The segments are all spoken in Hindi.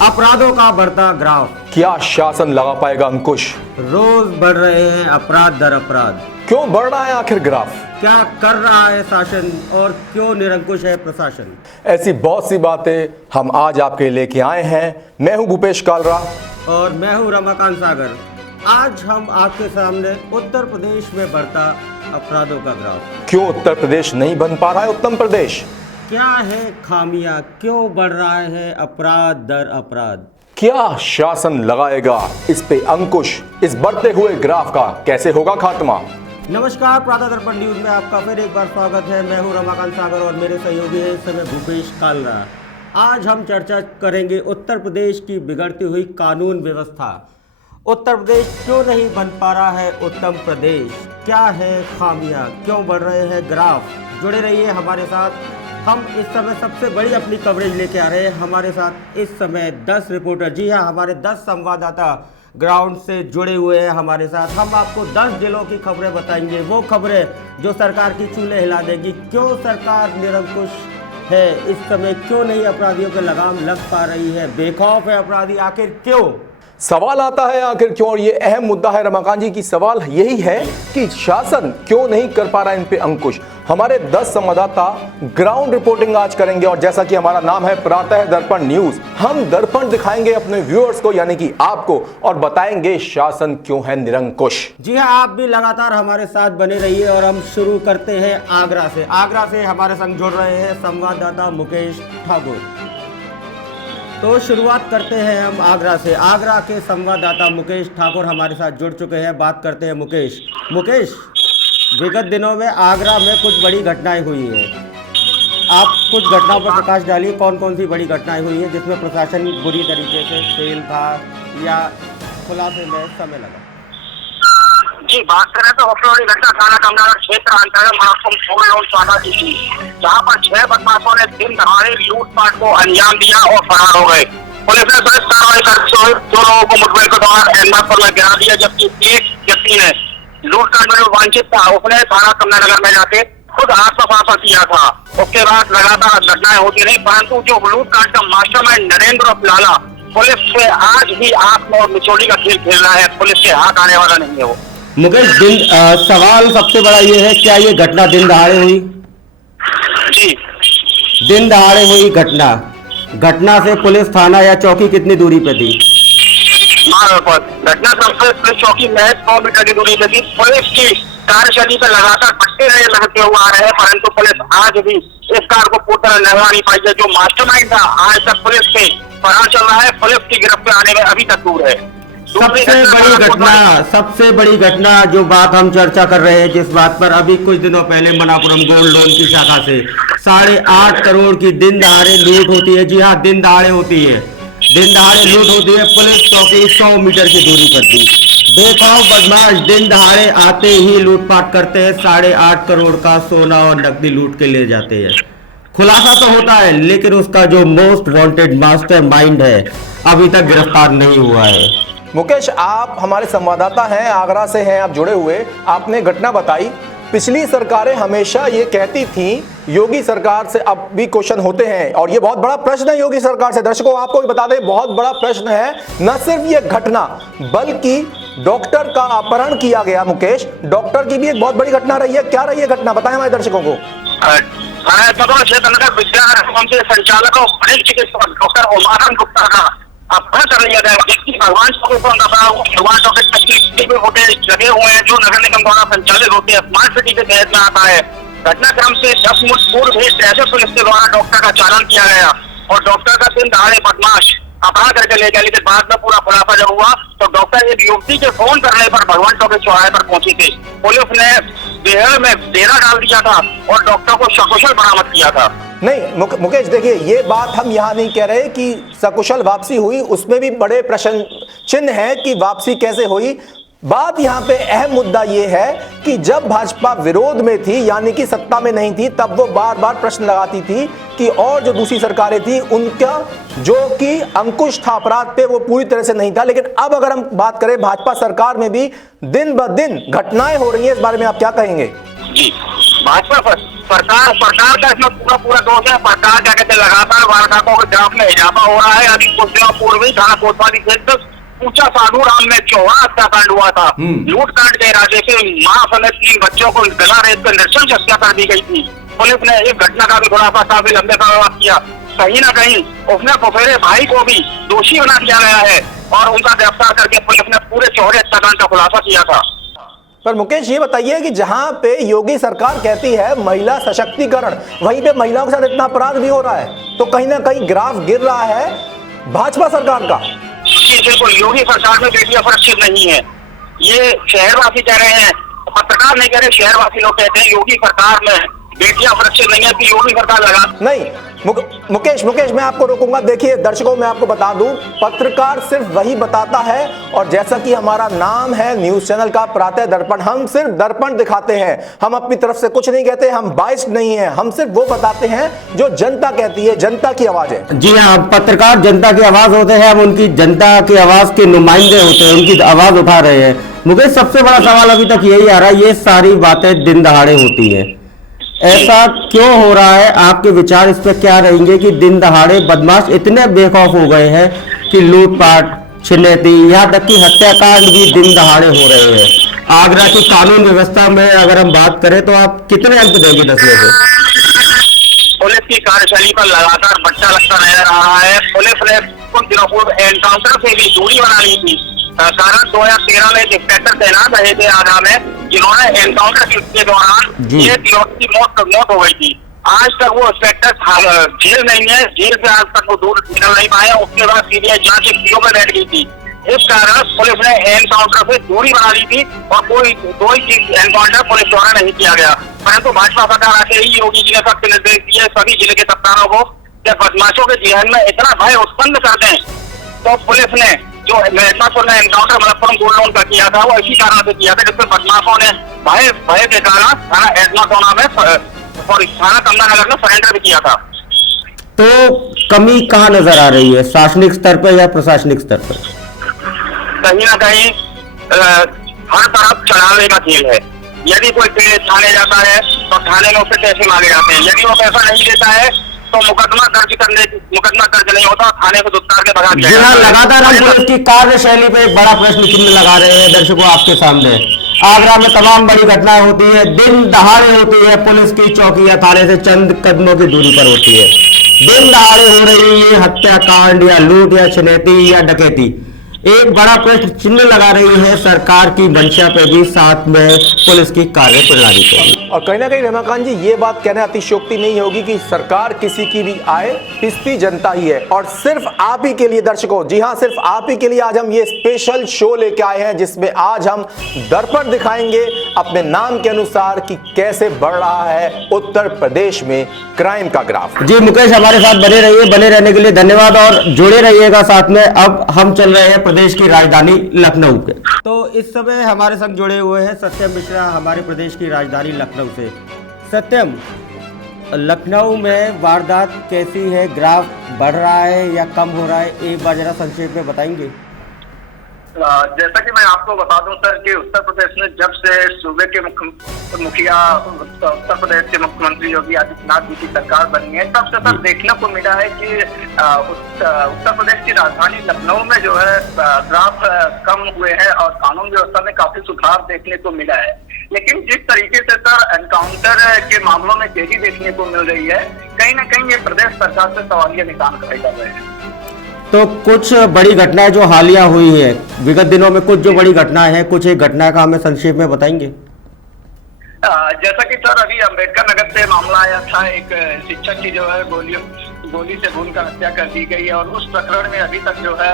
अपराधों का बढ़ता ग्राफ। क्या शासन लगा पाएगा अंकुश? रोज बढ़ रहे हैं अपराध दर अपराध। क्यों बढ़ रहा है आखिर ग्राफ? क्या कर रहा है शासन और क्यों निरंकुश है प्रशासन? ऐसी बहुत सी बातें हम आज आपके लिए लेके आए हैं। मैं हूं भूपेश कालरा और मैं हूं रमाकांत सागर। आज हम आपके सामने उत्तर प्रदेश में बढ़ता अपराधों का ग्राफ। क्यों उत्तर प्रदेश नहीं बन पा रहा है उत्तम प्रदेश? क्या है खामियां, क्यों बढ़ रहा है अपराध दर अपराध? क्या शासन लगाएगा इस पे अंकुश? इस बढ़ते हुए ग्राफ का कैसे होगा खात्मा? नमस्कार, प्रातः दर्पण न्यूज में आपका फिर एक बार स्वागत है। मैं हूं रमाकांत सागर और मेरे सहयोगी हैं इस समय भूपेश कालरा। आज हम चर्चा करेंगे उत्तर प्रदेश की बिगड़ती हुई कानून व्यवस्था। उत्तर प्रदेश क्यों नहीं बन पा रहा है उत्तम प्रदेश? क्या है खामियां, क्यों बढ़ रहे हैं ग्राफ? जुड़े रहिए हमारे साथ। हम इस समय सबसे बड़ी अपनी कवरेज लेके आ रहे हैं। हमारे साथ इस समय 10 रिपोर्टर, जी हाँ, हमारे 10 संवाददाता ग्राउंड से जुड़े हुए हैं हमारे साथ। हम आपको 10 जिलों की खबरें बताएंगे, वो खबरें जो सरकार की चूल्हे हिला देगी। क्यों सरकार निरंकुश है इस समय? क्यों नहीं अपराधियों पे लगाम लग पा रही है? बेखौफ है अपराधी, आखिर क्यों? सवाल आता है आखिर क्यों, और ये अहम मुद्दा है रमाकांत जी की। सवाल यही है कि शासन क्यों नहीं कर पा रहा है इन पे अंकुश। हमारे 10 संवाददाता ग्राउंड रिपोर्टिंग आज करेंगे और जैसा कि हमारा नाम है प्रातः दर्पण न्यूज, हम दर्पण दिखाएंगे अपने व्यूअर्स को यानी कि आपको, और बताएंगे शासन क्यों है निरंकुश। जी हाँ, आप भी लगातार हमारे साथ बने रहिए और हम शुरू करते हैं आगरा से। आगरा से हमारे संग जुड़ रहे हैं संवाददाता मुकेश ठाकुर। तो शुरुआत करते हैं हम आगरा से। आगरा के संवाददाता मुकेश ठाकुर हमारे साथ जुड़ चुके हैं। बात करते हैं मुकेश। विगत दिनों में आगरा में कुछ बड़ी घटनाएं हुई है। आप कुछ घटनाओं पर प्रकाश डालिए। कौन कौन सी बड़ी घटनाएं हुई हैं जिसमें प्रशासन बुरी तरीके से फेल था या खुलासे में समय लगा? जी, बात करें तो सबसे बड़ी घटना थाना कमलागढ़ क्षेत्र अंतर्गत महाकुंभ गोल्ड लोन चाटा की थी, जहां पर 6 बदमाशों ने दिन दहाड़े लूटपाट को अंजाम दिया और फरार हो गए। पुलिस ने त्वरित कार्रवाई करते हुए 2 लोगों को मुठभेड़ के दौरान अहमदपुर में गिरा दिया, जबकि एक व्यक्ति ने लूटकांड में वांछित था, उसने थाना कमलानगर में जाके खुद आत्मसमर्पण किया था। उसके बाद लगातार घटनाएं होती रही, परंतु जो लूटकांड का मास्टरमाइंड नरेंद्र लाला पुलिस से आज भी आत्म और मिचोली का खेल खेल रहा है। पुलिस के हाथ आने वाला नहीं है वो। मुकेश, सवाल सबसे बड़ा ये है, क्या ये घटना दिन दहाड़े हुई? जी, दिन दहाड़े हुई घटना से पुलिस थाना या चौकी कितनी दूरी पे थी? घटना से पुलिस चौकी महज 100 मीटर की दूरी पे थी। पुलिस की कार्यशैली पे लगातार पट्टे लगते हुए आ रहे हैं, परंतु पुलिस आज भी इस कार को पूरी तरह लगा नहीं पाई है। जो मास्टरमाइंड था आज तक पुलिस से फरार चल रहा है, पुलिस की गिरफ्त में आने में अभी तक दूर है। सबसे बड़ी घटना जो बात हम चर्चा कर रहे हैं, जिस बात पर अभी कुछ दिनों पहले मनापुरम गोल्ड लोन की शाखा से 8.5 करोड़ की दिन दहाड़े लूट होती है। जी हाँ, दिन दहाड़े होती है, दिन दहाड़े लूट होती है। पुलिस चौकी 100 मीटर की दूरी पर थी। बेखौफ बदमाश दिन दहाड़े आते ही लूटपाट करते हैं। 8.5 करोड़ का सोना और नकदी लूट के ले जाते हैं। खुलासा तो होता है, लेकिन उसका जो मोस्ट वांटेड मास्टरमाइंड है अभी तक गिरफ्तार नहीं हुआ है। मुकेश, आप हमारे संवाददाता हैं, आगरा से हैं आप जुड़े हुए। आपने घटना बताई। पिछली सरकारें हमेशा ये कहती थी, योगी सरकार से अब भी क्वेश्चन होते हैं और ये बहुत बड़ा प्रश्न है योगी सरकार से। दर्शकों आपको भी बता दें, बहुत बड़ा प्रश्न है। न सिर्फ ये घटना बल्कि डॉक्टर का अपहरण किया गया। मुकेश, डॉक्टर की भी एक बहुत बड़ी घटना रही है। क्या रही है घटना, बताएं हमारे दर्शकों को। संचालक और वरिष्ठ चिकित्सक डॉक्टर ओमानंद गुप्ता का अपहरण कर लिया गया, जिसकी भगवान लगे हुए हैं जो नगर निगम द्वारा संचालित होते हैं, स्मार्ट सिटी के तहत में आता है। घटनाक्रम से 10 मिनट पूर्व भी ट्रैफिक पुलिस के द्वारा डॉक्टर का चालान किया गया और डॉक्टर का दिन दहाड़े बदमाश अपहरण करके ले गया। लेकिन बाद में पूरा खुलासा जब हुआ तो डॉक्टर एक युवती के फोन करने पर भगवान चौक के चौराहे पर पहुंची थी। पुलिस ने बेहड़ में डेरा डाल दिया था और डॉक्टर को सकुशल बरामद किया था। नहीं मुकेश, देखिए ये बात हम यहाँ नहीं कह रहे कि सकुशल वापसी हुई, उसमें भी बड़े प्रश्न चिन्ह है कि वापसी कैसे हुई। बात यहाँ पे अहम मुद्दा ये है कि जब भाजपा विरोध में थी यानी कि सत्ता में नहीं थी, तब वो बार बार प्रश्न लगाती थी कि और जो दूसरी सरकारें थी उनका जो कि अंकुश था अपराध पे वो पूरी तरह से नहीं था। लेकिन अब अगर हम बात करें भाजपा सरकार में भी दिन ब दिन घटनाएं हो रही हैं, इस बारे में आप क्या कहेंगे? जी, भाजपा सरकार का इसमें पूरा दोष है। सरकार क्या कहते हैं, लगातार वारदातों के ग्राफ में इजाफा हो रहा है। अभी कुछ दिनों पूर्व ही थाना कोतवाली क्षेत्र पूछा साधु राम में चौहा हत्याकांड हुआ था। लूटकांड के इरादे से मां समेत 3 बच्चों को गला रेत कर नृशंस हत्या कर दी गई थी। पुलिस ने इस घटना का भी खुलासा काफी लंबे समय बाद किया। कहीं ना कहीं उसने फुफेरे भाई को भी दोषी बना दिया गया है और उनका गिरफ्तार करके पुलिस ने पूरे चौहरे हत्याकांड का खुलासा किया था। पर मुकेश ये बताइए कि जहां पे योगी सरकार कहती है महिला सशक्तिकरण, वहीं पे महिलाओं के साथ इतना अपराध भी हो रहा है, तो कहीं ना कहीं ग्राफ गिर रहा है भाजपा सरकार का। बिल्कुल, योगी सरकार में बेटियां सुरक्षित नहीं है, ये शहरवासी कह रहे हैं, पत्रकार नहीं कह रहे, शहरवासी लोग कहते हैं योगी सरकार में बेटियां सुरक्षित नहीं है कि योगी सरकार लगा नहीं। मुकेश मैं आपको रोकूंगा। देखिए दर्शकों, मैं आपको बता दूं, पत्रकार सिर्फ वही बताता है, और जैसा कि हमारा नाम है न्यूज चैनल का प्रातः दर्पण, हम सिर्फ दर्पण दिखाते हैं, हम अपनी तरफ से कुछ नहीं कहते, हम बाइस्ड नहीं है, हम सिर्फ वो बताते हैं जो जनता कहती है, जनता की आवाज है। जी हाँ, पत्रकार जनता की आवाज होते हैं, हम उनकी जनता की आवाज के नुमाइंदे होते हैं, उनकी आवाज उठा रहे हैं। मुकेश, सबसे बड़ा सवाल अभी तक यही आ रहा है, ये सारी बातें दिन दहाड़े होती है, ऐसा क्यों हो रहा है? आपके विचार इस पे क्या रहेंगे कि दिन दहाड़े बदमाश इतने बेखौफ हो गए हैं कि लूटपाट, छिनैती, यहाँ तक कि हत्याकांड भी दिन दहाड़े हो रहे हैं। आगरा की कानून व्यवस्था में अगर हम बात करें तो आप कितने अंक देंगे 10 में से? पुलिस की कार्यशैली पर लगातार बच्चा लगता रह रहा है। पुलिस ने कुछ दिनों पूर्व एनकाउंटर से भी दूरी बना ली थी। कारण 2013 में इंस्पेक्टर तैनात रहे थे आगरा में, जिन्होंने एनकाउंटर के दौरान ये तीनों की मौत हो गई थी। आज तक वो इंस्पेक्टर जेल नहीं है, जेल से आज तक वो दूर निकल नहीं पाए। उसके बाद सीबीआई जांच एक पीओ में बैठ गई थी। इस कारण पुलिस ने एनकाउंटर से दूरी बना ली थी और कोई एनकाउंटर पुलिस द्वारा नहीं किया गया। परंतु भाजपा सरकार आते ही योगी जी ने सख्त निर्देश दिए सभी जिले के कप्तानों को कि बदमाशों के जहन में इतना भय उत्पन्न कर दें। तो पुलिस ने जो मिर्जापुर में एनकाउंटर मलप्पुरम गोल्ड लोन का किया था, वो इसी कारण से किया था, जिससे बदमाशों ने भय के कारण थाना एटमासोना में थाना कमलानगर में सरेंडर भी किया था। तो कमी कहाँ नजर आ रही है, शासनिक स्तर पर या प्रशासनिक स्तर पर? कहीं ना कहीं हर तरफ चढ़ावे का खेल है। यदि कोई थाने जाता है तो थाने में उससे पैसे मांगे जाते हैं, यदि वो पैसा नहीं देता है तो मुकदमा दर्ज नहीं होता, थाने को दुत्कार के भगा दिया जाता है। लगातार हम पुलिस की कार्यशैली पे एक बड़ा प्रश्न चिन्ह लगा रहे हैं दर्शकों आपके सामने। आगरा में तमाम बड़ी घटनाएं होती है, दिन दहाड़े होती है, पुलिस की चौकियां थाने से चंद कदमों की दूरी पर होती है। दिन दहाड़े हो रही है हत्याकांड या लूट या छिनैती या डकैती, एक बड़ा प्रश्न चिन्ह लगा रही है सरकार की मंशा पे भी, साथ में पुलिस की कार्य प्रणाली पे। और कहीं ना कहीं रमाकांत जी, ये बात कहना अतिशयोक्ति नहीं होगी कि सरकार किसी की भी आए, पिसती जनता ही है। और सिर्फ आप ही के लिए दर्शकों, जी हाँ, सिर्फ आप ही के लिए आज हम ये स्पेशल शो लेके आए हैं, जिसमें आज हम दर्पण दिखाएंगे अपने नाम के अनुसार कि कैसे बढ़ रहा है उत्तर प्रदेश में क्राइम का ग्राफ। जी मुकेश, हमारे साथ बने रहिए, बने रहने के लिए धन्यवाद और जुड़े रहिएगा साथ में। अब हम चल रहे हैं प्रदेश की राजधानी लखनऊ के। तो इस समय हमारे संग जुड़े हुए हैं सत्यम मिश्रा, हमारे प्रदेश की राजधानी लखनऊ से। सत्यम, लखनऊ में वारदात कैसी है, ग्राफ बढ़ रहा है या कम हो रहा है, एक बार जरा संक्षेप में बताएंगे? जैसा कि मैं आपको बता दूं सर कि उत्तर प्रदेश में जब से सूबे के मुखिया उत्तर प्रदेश के मुख्यमंत्री योगी आदित्यनाथ जी की सरकार बनी है, तब से सर देखने को मिला है कि उत्तर प्रदेश की राजधानी लखनऊ में जो है ग्राफ कम हुए हैं और कानून व्यवस्था में काफी सुधार देखने को मिला है। लेकिन जिस तरीके से सर एनकाउंटर के मामलों में तेजी देखने को मिल रही है, कहीं ना कहीं ये प्रदेश सरकार से सवालिया निशान खड़े कर रहे हैं। तो कुछ बड़ी घटनाएं जो हालिया हुई है विगत दिनों में, कुछ जो बड़ी घटनाएं हैं, कुछ एक घटना का हमें संक्षेप में बताएंगे? जैसा कि सर अभी अम्बेडकर नगर से मामला आया था, एक शिक्षक की जो है गोली से भूनकर हत्या कर दी गई और उस प्रकरण में अभी तक जो है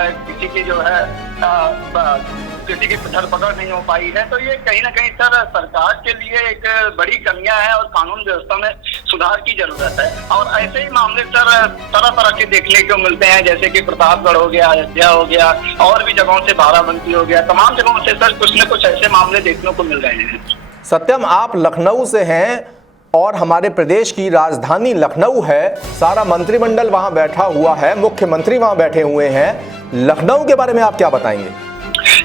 किसी की धरपकड़ नहीं हो पाई है। तो ये कहीं ना कहीं सर सरकार के लिए एक बड़ी कमियां है और कानून व्यवस्था में सुधार की जरूरत है। और ऐसे ही मामले सर तरह तरह के देखने को मिलते हैं, जैसे कि प्रतापगढ़ हो गया, अयोध्या हो गया, और भी जगहों से बाराबंकी हो गया, तमाम जगहों से सर कुछ न कुछ ऐसे मामले देखने को मिल रहे हैं। सत्यम, आप लखनऊ से हैं और हमारे प्रदेश की राजधानी लखनऊ है, सारा मंत्रिमंडल वहां बैठा हुआ है, मुख्यमंत्री वहां बैठे हुए हैं। लखनऊ के बारे में आप क्या बताएंगे?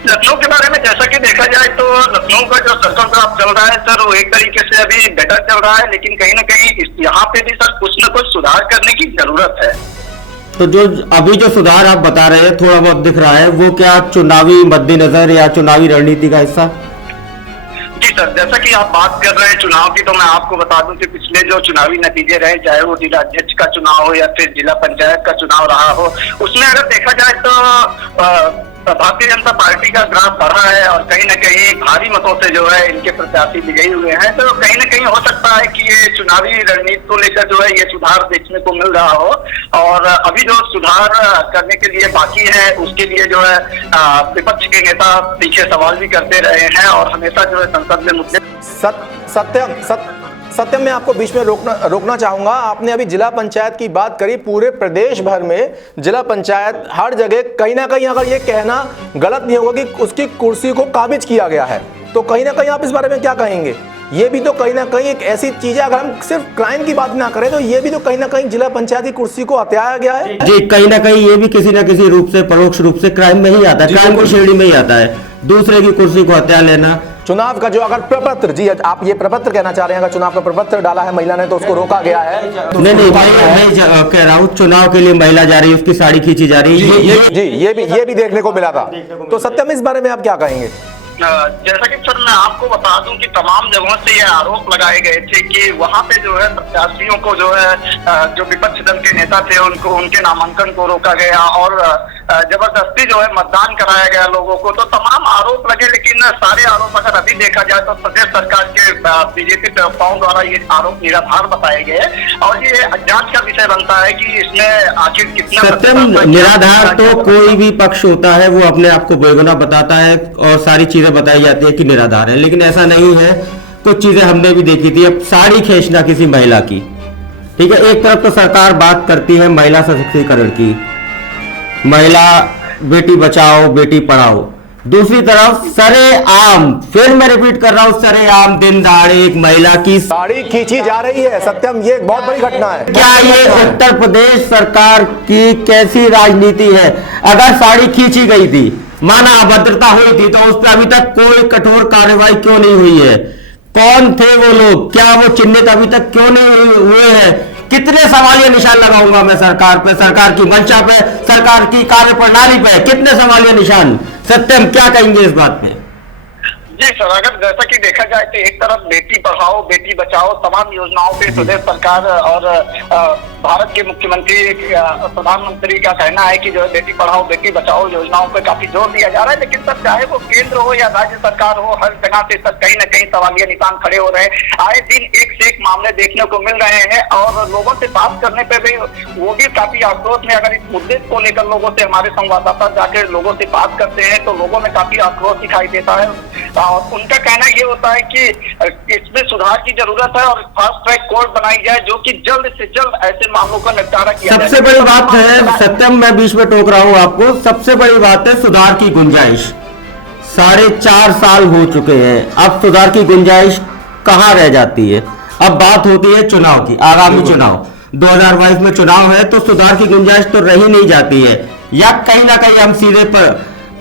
लखनऊ के बारे में जैसा कि देखा जाए तो लखनऊ का जो सर्कल ग्राफ चल रहा है सर वो एक तरीके से अभी बेटर चल रहा है, लेकिन कहीं ना कहीं यहाँ पे भी सर कुछ न कुछ सुधार करने की जरूरत है। तो जो अभी जो सुधार आप बता रहे हैं थोड़ा बहुत दिख रहा है, वो क्या चुनावी मद्देनजर या चुनावी रणनीति का हिस्सा? जी सर, जैसा कि आप बात कर रहे हैं चुनाव की, तो मैं आपको बता दूं कि पिछले जो चुनावी नतीजे रहे, चाहे वो जिला अध्यक्ष का चुनाव हो या फिर जिला पंचायत का चुनाव रहा हो, उसमें अगर देखा जाए तो भारतीय जनता पार्टी का ग्राफ बढ़ा है और कहीं ना कहीं भारी मतों से जो है इनके प्रत्याशी विजयी हुए हैं। तो कहीं ना कहीं हो सकता है कि ये चुनावी रणनीति को लेकर जो है ये सुधार देखने को मिल रहा हो, और अभी जो सुधार करने के लिए बाकी है उसके लिए जो है विपक्ष के नेता पीछे सवाल भी करते रहे हैं और हमेशा जो है संसद में मुद्दे सत्यम, मैं आपको बीच में रोकना चाहूंगा। आपने अभी जिला पंचायत की बात करी, पूरे प्रदेश भर में जिला पंचायत हर जगह कहीं ना कहीं, अगर ये कहना गलत नहीं होगा कि उसकी कुर्सी को काबिज किया गया है, तो कहीं ना कहीं आप इस बारे में क्या कहेंगे? ये भी तो कहीं ना कहीं एक ऐसी चीज है, अगर हम सिर्फ क्राइम की बात ना करें तो ये भी तो कहीं ना कहीं जिला पंचायत की कुर्सी को हत्याया गया है। जी, कहीं ना कहीं ये भी किसी ना किसी रूप से, परोक्ष रूप से क्राइम में ही आता है, क्राइम की श्रेणी में ही आता है, दूसरे की कुर्सी को हत्या लेना। चुनाव का जो अगर प्रपत्र, जी आप ये प्रपत्र कहना चाह रहे हैं, अगर चुनाव का प्रपत्र डाला है महिला ने तो उसको रोका गया है? नहीं, मैं कह रहा हूँ चुनाव के लिए महिला जा रही है, उसकी साड़ी खींची जा रही है, जी ये भी देखने को मिला था। तो सत्यम, इस बारे में आप क्या कहेंगे? जैसा कि सर मैं आपको बता दूं कि तमाम जगहों से ये आरोप लगाए गए थे कि वहां पे जो है प्रत्याशियों को जो है जो विपक्ष दल के नेता थे उनको, उनके नामांकन को रोका गया और जबरदस्ती जो है मतदान कराया गया लोगों को। तो तमाम आरोप लगे, लेकिन सारे आरोप अगर अभी देखा जाए तो प्रदेश सरकार के बीजेपी प्रवक्ताओं द्वारा ये आरोप निराधार बताए गए और ये जांच का विषय बनता है कि इसमें आखिर कितना सत्यम। निराधार तो कोई भी पक्ष होता है वो अपने आप को बेगुनाह बताता है और सारी चीजें बताई जाती है कि निराधार है, लेकिन ऐसा नहीं है। कुछ चीजें हमने भी देखी थी। अब साड़ी खींचना किसी महिला की, ठीक है, एक तरफ तो सरकार बात करती है महिला सशक्तिकरण की, महिला बेटी बचाओ बेटी पढ़ाओ, दूसरी तरफ सरेआम, फिर मैं रिपीट कर रहा हूं, सरेआम दिन दहाड़े एक महिला की साड़ी खींची जा रही है। सत्यम, ये एक बहुत बड़ी घटना है। क्या ये उत्तर प्रदेश सरकार की कैसी राजनीति है? अगर साड़ी खींची गई थी, माना अभद्रता हुई थी, तो उस पर अभी तक कोई कठोर कार्रवाई क्यों नहीं हुई है? कौन थे वो लोग? क्या वो चिन्हित अभी तक क्यों नहीं हुए हैं? कितने सवालिया निशान लगाऊंगा मैं सरकार पे, सरकार की मंशा पे, सरकार की कार्यप्रणाली पे, कितने सवालिया निशान? सत्यम, क्या कहेंगे इस बात पे? जी सर, अगर जैसा कि देखा जाए तो एक तरफ बेटी पढ़ाओ बेटी बचाओ तमाम योजनाओं पे प्रदेश सरकार और भारत के मुख्यमंत्री प्रधानमंत्री का कहना है कि जो है बेटी पढ़ाओ बेटी बचाओ योजनाओं पे काफी जोर दिया जा रहा है, लेकिन सर चाहे वो केंद्र हो या राज्य सरकार हो, हर जगह से सर कहीं न कहीं सवालिया निशान खड़े हो रहे हैं। आए दिन एक से एक मामले देखने को मिल रहे हैं और लोगों से बात करने पे भी वो भी काफी आक्रोश में, अगर इस मुद्दे को लेकर लोगों से, हमारे संवाददाता जाकर लोगों से बात करते हैं तो लोगों में काफी आक्रोश दिखाई देता है और उनका कहना ये होता है कि इसमें सुधार की जरूरत है और फास्ट ट्रैक कोर्ट बनाई जाए जो कि जल्द से जल्द ऐसे मामलों का निपटारा किया जाए। सबसे बड़ी बात है सत्यम, मैं बीच में टोक रहा हूं आपको, सबसे बड़ी बात है सुधार की गुंजाइश। 4.5 साल हो चुके हैं, अब सुधार की गुंजाइश कहां रह जाती है? अब बात होती है चुनाव की, आगामी चुनाव 2022 में चुनाव है, तो सुधार की गुंजाइश तो रही नहीं जाती है, या कहीं ना कहीं हम सीधे